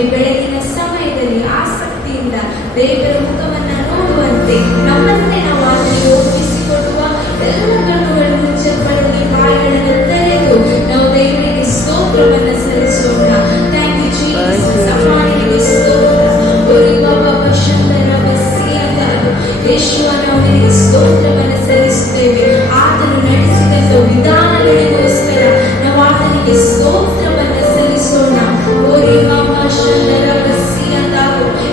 ಈ ಬೆಳಗಿನ ಸಮಯದಲ್ಲಿ ಆಸಕ್ತಿಯಿಂದ ದೇವರ ಮುಖವನ್ನು ನೋಡುವಂತೆ ನಮ್ಮನ್ನೇ ನಾವು ಆತನಿಗೆ ಒಪ್ಪಿಸಿಕೊಡುವ ಎಲ್ಲ ಕಣ್ಣುಗಳು ಮುಚ್ಚಲ್ಪಡಲಿ, ಬಾಯಿಗಳನ್ನು ತೆರೆದು ನಾವು ದೇವರಿಗೆ ಸ್ತೋತ್ರವನ್ನು ಸಲ್ಲಿಸೋಣ. Thank you Jesus. ಅಪ್ಪನಿಗೆ ಸ್ತೋತ್ರ. ಓರಿ ಬಾಬಾ ಶಂಕರ ಬಸ್ಸಿ ಅಂತ ಯೇಸುವ ನಾವು ನಿನಗೆ ಸ್ತೋತ್ರವನ್ನು ಸಲ್ಲಿಸುತ್ತೇವೆ. ಆತನು ನಡೆಸಿದಂಥ ವಿಧಾನಗಳಿಗೋಸ್ಕರ ನಾವು ಆತನಿಗೆ ಸ್ತೋತ್ರವನ್ನು ಸಲ್ಲಿಸೋಣ. ಓರಿ ಬಾಬಾ ಶಂಕರ ಬಸ್ಸಿ ಅಂತ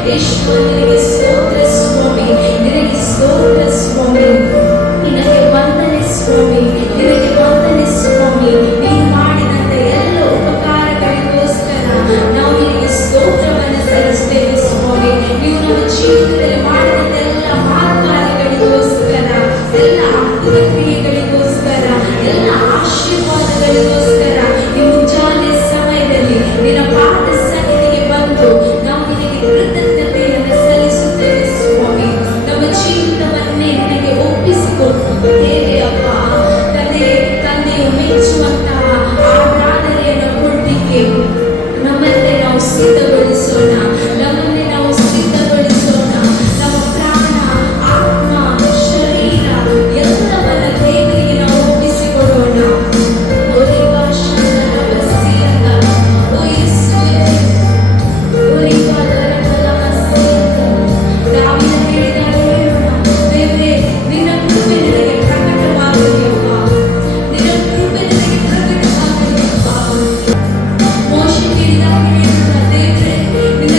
ಯೇಸುವ ನಿನಗೆ ಸ್ತೋತ್ರ ಸ್ವಾಮಿ, ನಿನಗೆ ಸ್ತೋತ್ರ ಸ್ವಾಮಿ, ನಿನಗೆ ವಂದನೆ ಸ್ವಾಮಿ, ನಿನಗೆ ವಂದನೆ ಸ್ವಾಮಿ. ನೀನು ಮಾಡಿದಂಥ ಎಲ್ಲ ಉಪಕಾರಗಳಿಗೋಸ್ಕರ ನಾವು ನಿನಗೆ ಸ್ತೋತ್ರವನ್ನು ಸಲ್ಲಿಸ್ತೇವೆ ಸ್ವಾಮಿ. ನೀವು ನಮ್ಮ ಜೀವಿತದಲ್ಲಿ ಮಾಡಿದಂಥ ಎಲ್ಲ ಮಹತ್ಕಾರ್ಯಗಳಿಗೋಸ್ಕರ, ಎಲ್ಲ ಅದ್ಭುತ ಕ್ರಿಯೆಗಳಿಗೋಸ್ಕರ, ಎಲ್ಲ ಆಶೀರ್ವಾದಗಳಿಗೋಸ್ಕರ ಈ ಮುಂಜಾನೆ ಸಮಯದಲ್ಲಿ ನಿನ್ನ ಪಾದ ಸನ್ನಿಧಿಗೆ ಬಂದು ನಾವು ನಿನಗೆ ಕೃತಜ್ಞತೆಯನ್ನು ಸಲ್ಲಿಸುತ್ತೇವೆ ಸ್ವಾಮಿ. ನಮ್ಮ ಜೀವಿತವನ್ನೇ ನಿನಗೆ ಒಪ್ಪಿಸಿಕೊಡುತ್ತೇವೆ ಅಪ್ಪ. ತಂದೆಯು ಮೆಚ್ಚುವಂತಹ ಆರಾಧನೆಯನ್ನು ಕೊಡ್ಲಿಕ್ಕೆ ನಮ್ಮನ್ನೇ ನಾವು ಸಿದ್ಧಗೊಳಿಸೋಣ, ನಮ್ಮನ್ನೇ ನಾವು ಸಿದ್ಧಗೊಳಿಸೋಣ. ನಮ್ಮ ಪ್ರಾಣ, ಆತ್ಮ, ಶರೀರ ಎಲ್ಲವನ್ನ ದೇವರಿಗೆ ನಾವು ಒಪ್ಪಿಸಿಕೊಡೋಣ. ಓರಿ ಭಾಷಣ ಬಸ್ಸಿ ಅಂತ ಓ ಯೇಸುವೆ, ಓರಿ ಪಾದರಗಳ ಬಸ್ಸಿ ಅಂತ ದಾವಿದ ಹೇಳಿದಾಗ ಹೇಳೋಣ, ದೇವರೇ ನಿನ್ನ ಕೃಪೆ ನನಗೆ ಪ್ರಕಟವಾಗಲಿಯಪ್ಪ, ನಿನ್ನ ಕೃಪೆ ನನಗೆ ಪ್ರಕಟವಾಗಲಿಯಪ್ಪ. ಮೋಶೆ ಹೇಳಿದಾಗ ಹೇಳೋಣ, ದೇವರೇ ನಿನ್ನ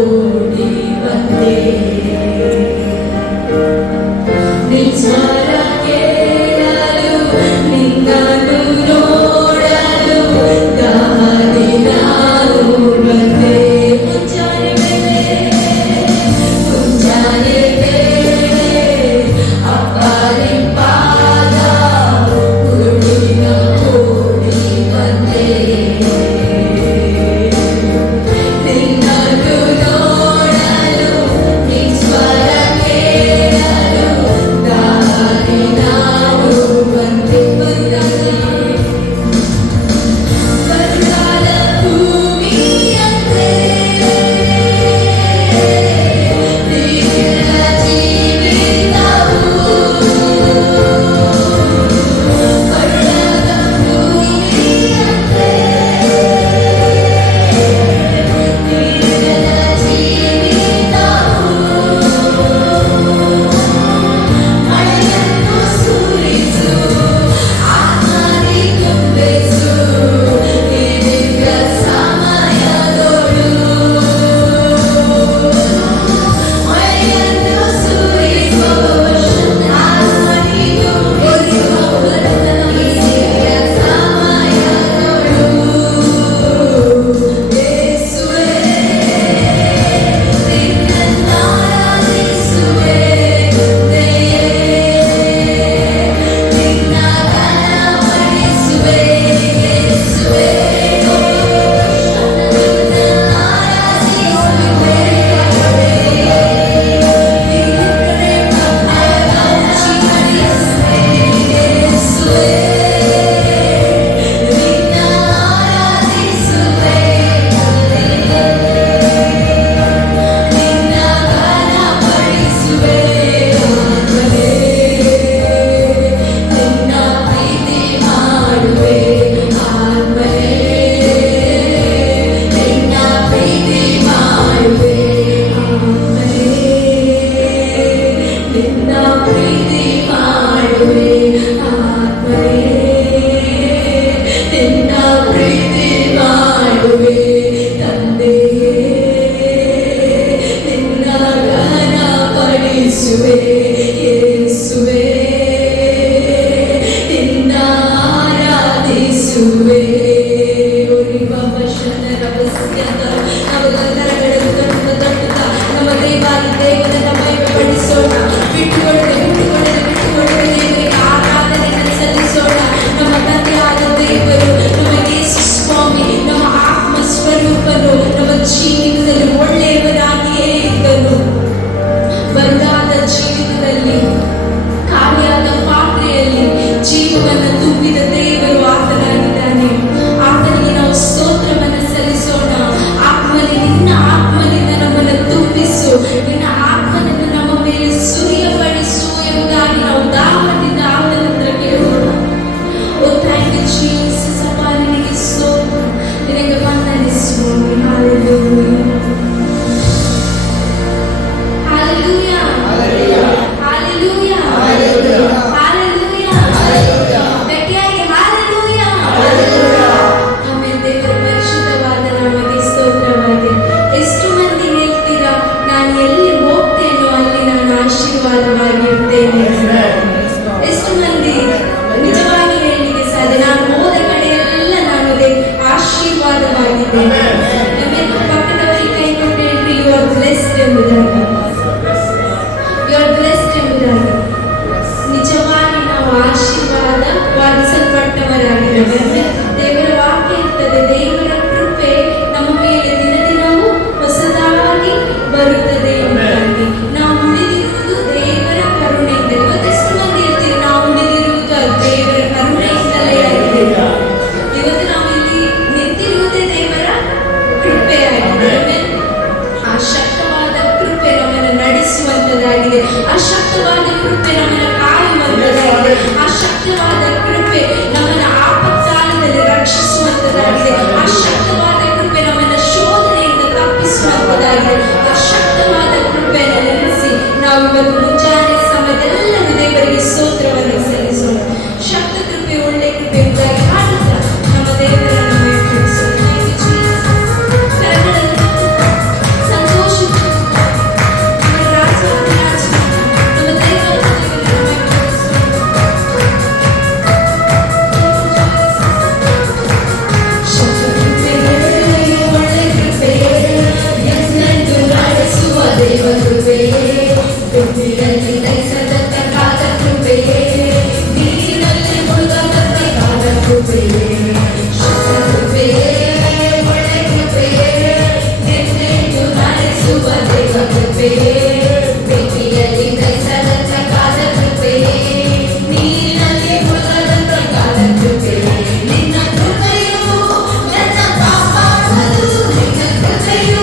ಓಡಿ ಬಂದೆ ನಿನ್ ಸ್ವರ ಕೇಳಲು ನಿನ್ನನ್ನು ನೋಡಲು ದಾರಿ ನಾನು ಬಂದೆ ಮುಂಜಾನೆ ವೇಳೆ ಅಪ್ಪಾರಿ ಪಾದ ಹುಡುಗಿನ ಓಡಿ ಬಂದೆ ನಿನ್ನನ್ನು ನೋಡಲು ನಿನ್ ಸ್ವರ ಕೇಳಲು ದಾರಿ ನಾನು ಬಂದೆ ಬರಗಾಲ ಭೂಮಿಯಂತೆ ನಿನ್ನ ಜೀವಿತವು ಬರಗಾಲ ಭೂಮಿಯಂತೆ ನಿನ್ನ ಜೀವಿತವು ಮಳೆಯನ್ನು ಸುರಿಸು ಆತ್ಮನಿ ತುಂಬಿಸು ಈ ದಿವ್ಯ ಸಮಯದೊಳು ಮಳೆಯನ್ನು ಸುರಿಸು ಆತ್ಮನಿ ತುಂಬಿಸು ಈ ದಿವ್ಯ ಸಮಯದೊಳು ಯೇಸುವೇ ನಿನ್ನನ್ನು ಆರಾಧಿಸುವೆ ನಿನ್ನ ಘನಪಡಿಸುವೆ ಯೇಸುವೇ ನಿನ್ನನ್ನು ಆರಾಧಿಸುವೆ ನಿನ್ನ ಪ್ರೇಮವನ್ನು ಜೀವಿಸುವೆ ಯೇಸುವೇ ನಿನ್ನ ಆರಾಧಿಸುವೆ ನಿನ್ನ ಘನಪಡಿಸುವೆ ಆತ್ಮನೇ ನಿನ್ನ ಪ್ರೀತಿ ಮಾಡುವೆ ಆತ್ಮನೇ ನಿನ್ನ ಪ್ರೀತಿ ಮಾಡುವೆ ಆತ್ಮನೇ ನಿನ್ನ ಪ್ರೀತಿ ಮಾಡುವೆ ಆತ್ಮನೇ ನಿನ್ನ ಪ್ರೀತಿ ಮಾಡುವೆ ತಂದೆಯೇ ನಿನ್ನ ಘನಪಡಿಸುವೆ ಯೇಸುವೇ ನಿನ್ನ ಆರಾಧಿಸುವೆ ನಾವು ಕರಗಳನ್ನು ತಟ್ಟುತ್ತಾ ನಮ್ಮ ದೇವಾದಿ ದೇವರನ್ನ ಮಹಿಮೆಪಡಿಸೋಣ ಬಿಟ್ಟುಕೊಳ್ಳದೆ ದೇವರಿಗೆ ಆರಾಧನೆಯನ್ನು ಸಲ್ಲಿಸೋಣ ನಮ್ಮ ತಂದೆಯಾದ ದೇವರು ನಮ್ಮ ಯೇಸು ಸ್ವಾಮಿ ನಮ್ಮ ಆತ್ಮ ಸ್ವರೂಪನು ನಮ್ಮ ಜೀವಿತದಲ್ಲಿ ಒಳ್ಳೆಯವನಾಗಿಯೇ ಇದ್ದನು ಬರದಾದ ಜೀವಿತದಲ್ಲಿ ಖಾಲಿಯಾದ ಪಾತ್ರೆಯಲ್ಲಿ ಜೀವವನ್ನು ತುಂಬಿದ ದೇವರು ಆತನಾಗಿದ್ದಾನೆ ಆತನಿಗೆ ನಾವು ಸ್ತೋತ್ರವನ್ನು ಸಲ್ಲಿಸೋಣ ಆತ್ಮನೇ ನಿನ್ನ ಆತ್ಮನಿಂದ ನಮ್ಮನ್ನು ತುಂಬಿಸು ನಿನ್ನ ಆತ್ಮನಿಂದ ನಮ್ಮ ಮೇಲೆ ಸುರಿಯಪಡಿಸು ಎಂಬುದಾಗಿ ನಾವು ದಾಹದಿಂದ ಆತನ ಹತ್ರ ಕೇಳೋಣ ಓ ಥ್ಯಾಂಕ್ ಯು ಜೀಸಸ್ ಅಪ್ಪ ನಿನಗೆ ಸ್ತೋತ್ರ ನಿನಗೆ ವಂದನೆ ಸ್ವಾಮಿ Hallelujah. Hallelujah. Hallelujah. Hallelujah. Hallelujah. ಗಟ್ಟಿಯಾಗಿ Hallelujah. ಆಮೆನ್. ದೇವರ ಪರಿಶುದ್ಧವಾದ ನಾಮಕ್ಕೆ ಸ್ತೋತ್ರವಾಗಲಿ. ಎಷ್ಟು ಮಂದಿ ಹೇಳ್ತೀರಾ ನಾನು ಎಲ್ಲಿ ಹೋಗ್ತೇನೋ ಅಲ್ಲಿ ನಾನು ಆಶೀರ್ವಾದವಾಗಿರ್ತೇನೆ ಎಷ್ಟು ಮಂದಿ ನಿಜವಾಗಿ ಹೇಳಲಿಕ್ಕೆ ಸಾಧ್ಯ ನಾನು ಹೋದ ಕಡೆಯೆಲ್ಲ ನಾನು ಆಶೀರ್ವಾದವಾಗಿದ್ದೇನೆ ಪಕ್ಕದವರಿಗೆ ಕೈ ಕೊಟ್ಟು ಹೇಳ್ರಿ ಯು ಆರ್ ಬ್ಲೆಸ್ಡ್ ಎಂಬುದಾಗಿ ಯು ಆರ್ ಬ್ಲೆಸ್ಡ್ ಎಂಬುದಾಗಿ ನಿಜವಾಗಿ ನಾವು ಆಶೀರ್ವಾದವಾಗಿಸಲ್ಪಟ್ಟವರಾಗಿದ್ದೇವೆ ದೇವರ ವಾಕ್ಯ ಇರ್ತದೆ ದೇವರ ಕೃಪೆ ನಮ್ಮ ಮೇಲೆ ದಿನ ದಿನವೂ ಹೊಸದಾಗಿ ಬರುತ್ತದೆ ಎಂಬುದಾಗಿ ನಾವು ಉಳಿದಿರುವುದು ದೇವರ ಕರುಣೆಯಿಂದ ಇವತ್ತೆಷ್ಟು ಮಂದಿ ಇರ್ತೀವಿ ನಾವು ಉಳಿದಿರುವುದು ದೇವರ ಕರುಣೆಯಿಂದಲೇ ಆಗಿದೆ ಇವತ್ತು ನಾವು ಇಲ್ಲಿ ನಿಂತಿರುವುದೇ ದೇವರ ಕೃಪೆಯಾಗಿದೆ ಆ ಶಕ್ತವಾದ ಕೃಪೆ ನಮ್ಮನ್ನು ನಡೆಸುವಂತದಾಗಿದೆ ಆ ಶಕ್ತವಾದ ಕೃಪೆ ನಮ್ಮನ್ನು ಕಾಯುವಂತದಾಗಿದೆ ಆ ಶಕ್ತವಾದ ಕೃಪೆ ನಮ್ಮನ್ನು ಆಪತ್ಕಾಲದಲ್ಲಿ ರಕ್ಷಿಸುವಂತದಾಗಿದೆ ಆ ಶಕ್ತವಾದ ಕೃಪೆ ನಮ್ಮನ್ನು ಶೋಧನೆಯಿಂದ ತಪ್ಪಿಸುವಂತದಾಗಿದೆ ಆ ಶಕ್ತವಾದ ಕೃಪೆಯನ್ನು ನೆನೆಸಿ ನಾವು ಇವತ್ತು ಮುಂಜಾನೆ ಸಮಯದೆಲ್ಲರೂ ದೇವರಿಗೆ ಸ್ತೋತ್ರವನ್ನು ಸಲ್ಲಿಸೋಣ ಶಕ್ತ ಕೃಪೆ ಒಳ್ಳೆ ಕೃಪೆ ಎಂಬುದಾಗಿ ಹಾಡುತ್ತಾ ನಮ್ಮ ದೇವರನ್ನು ಕೃಪೆಯೇ, ಬೆಳ್ಳಿಯಲ್ಲಿ ನೈಸರ್ಗಕ್ಕಾದ ಕೃಪೆಯೇ, ನೀರಿನಲ್ಲಿ ಮುಳುಗಬೇಕಾದ ಕೃಪೆಯೇ, ಕೃಪೆಯೇ, ಒಳ್ಳೆ ಕೃಪೆಯೇ, ನೆನ್ನೆಂದು ನಡೆಸುವ ದೇವ ಕೃಪೆಯೇ, ಬೆಳ್ಳಿಯಲ್ಲಿ ನೈಸರ್ಗಕ್ಕಾದ ಕೃಪೆಯೇ, ನೀರಿನಲ್ಲಿ ಮುಳುಗಬೇಕಾದ ಕೃಪೆಯೇ, ನಿನ್ನ ಕೃಪೆಯು ನನ್ನ ಕಾಪಾಡುವುದು, ನಿನ್ನ ಕೃಪೆಯು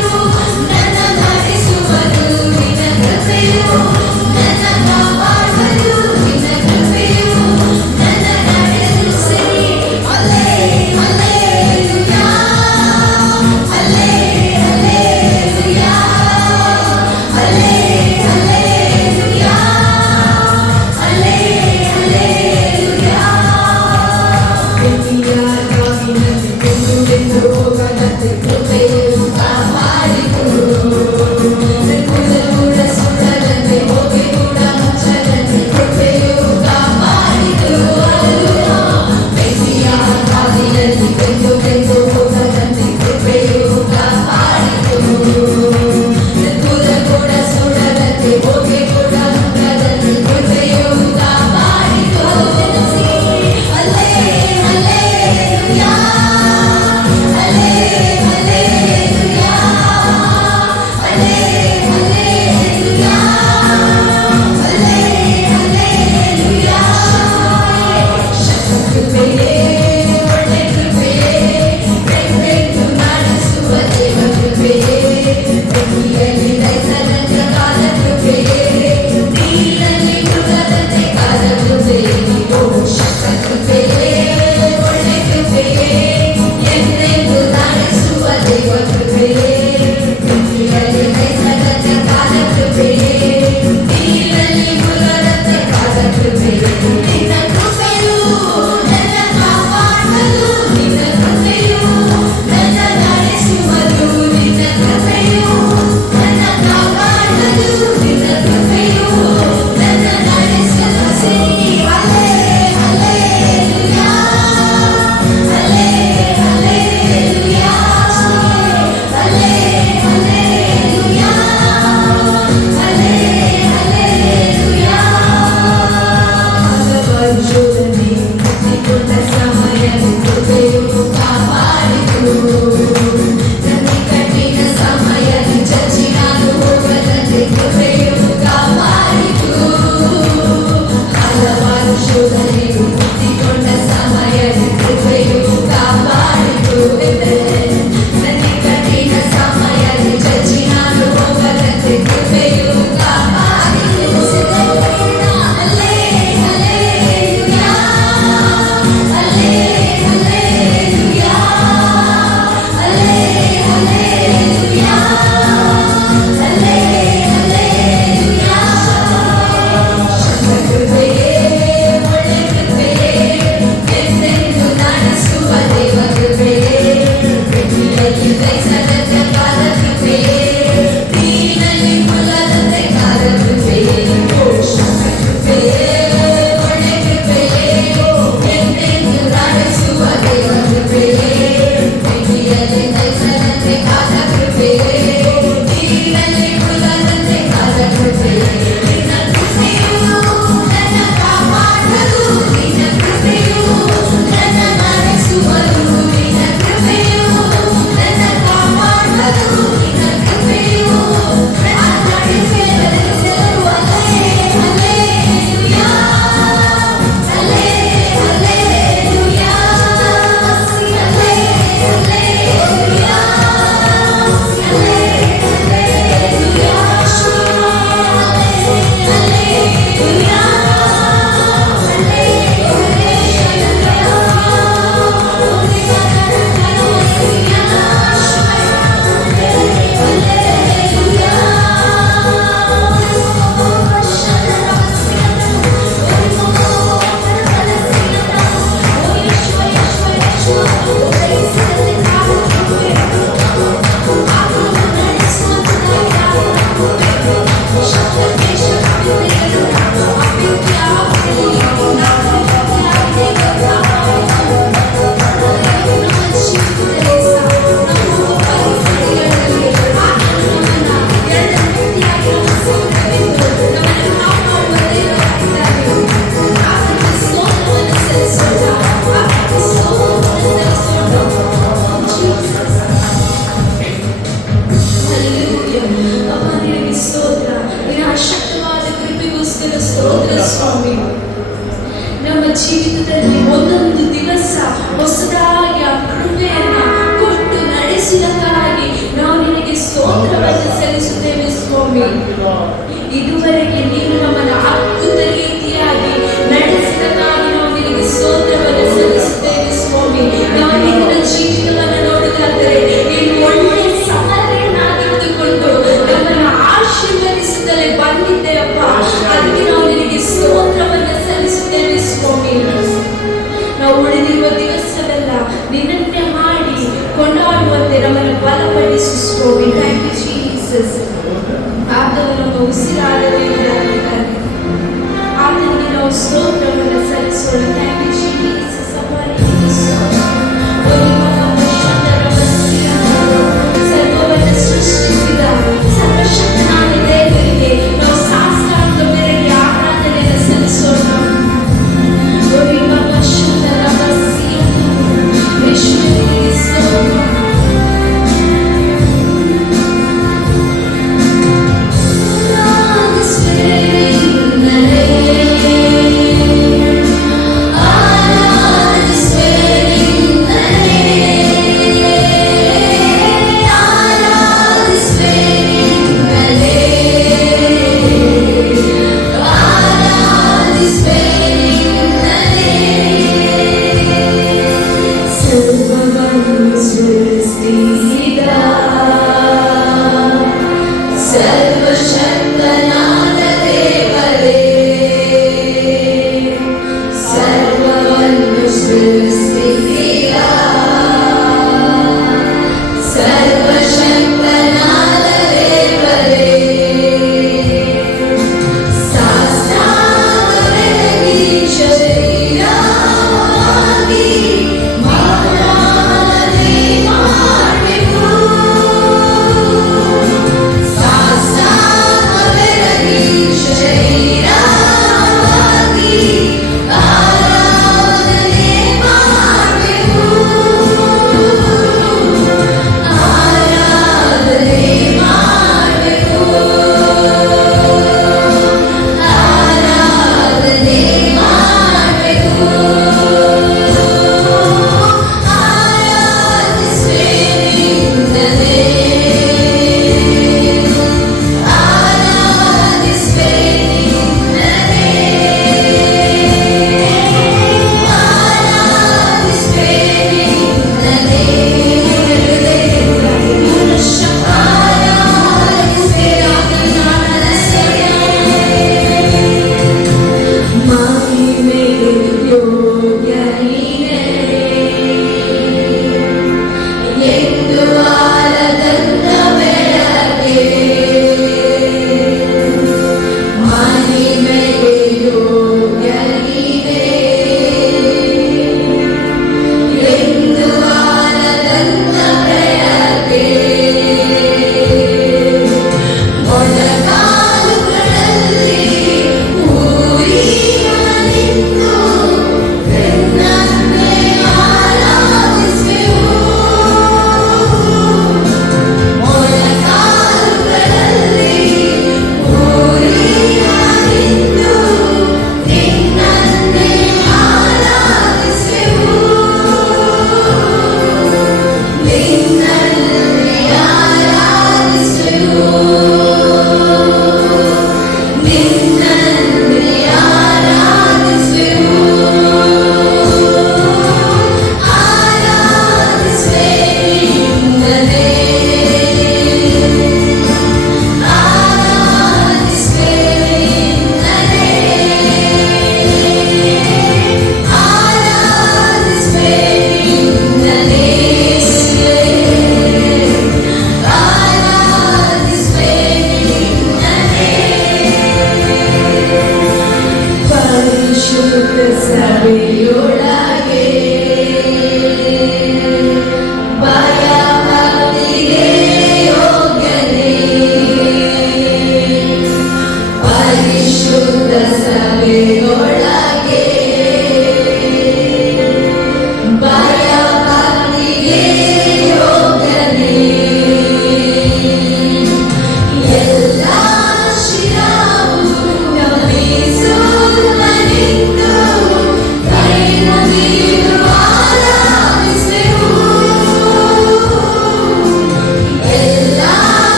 ನನ್ನ ನಡೆಸುವುದು, ನಿನ್ನ ಕೃಪೆಯು ನನ್ನ ಕಾಪಾಡುವುದು, ನಿನ್ನ ಕೃಪೆಯು ನನ್ನ ನಡೆಸಿ. Hallelujah, hallelujah, hallelujah. ಸಲ್ಲಿಸುತ್ತೇವೆ ಸ್ವಾಮಿ. ಇದುವರೆಗೆ ನೀನು ನಮ್ಮನ್ನು ಅದ್ಭುತ ರೀತಿಯಾಗಿ ನಡೆಸಿದಕ್ಕಾಗಿ ನಾವು ನಿನಗೆ ಸ್ತೋತ್ರವನ್ನು ಸಲ್ಲಿಸುತ್ತೇವೆ ಸ್ವಾಮಿ. ನಾವು ನಿನ್ನ ಜೀವಿತವನ್ನು ನೋಡುವುದಾದರೆ ನೀನು ಒಳ್ಳೆಯ ಸಮರನಾಗಿದ್ದುಕೊಂಡು ನಮ್ಮನ್ನು ಆಶೀರ್ವದಿಸುತ್ತಲೇ ಬಂದಿದ್ದೆ ಅಪ್ಪ. ಅದಕ್ಕೆ ನಾವು ನಿನಗೆ ಸ್ತೋತ್ರವನ್ನು ಸಲ್ಲಿಸುತ್ತೇವೆ ಸ್ವಾಮಿ. ನಾವು ಉಳಿದಿರುವ ದಿವಸವೆಲ್ಲ ನಿನ್ನನ್ನೇ ಹಾಡಿ ಕೊಂಡಾಡುವಂತೆ ನಮ್ಮನ್ನು ಬಲಪಡಿಸು ಸ್ವಾಮಿ. Thank you Jesus. ಆತನು ನಮ್ಮ ಉಸಿರಾದ ದೇವರಾಗಿದ್ದಾನೆ.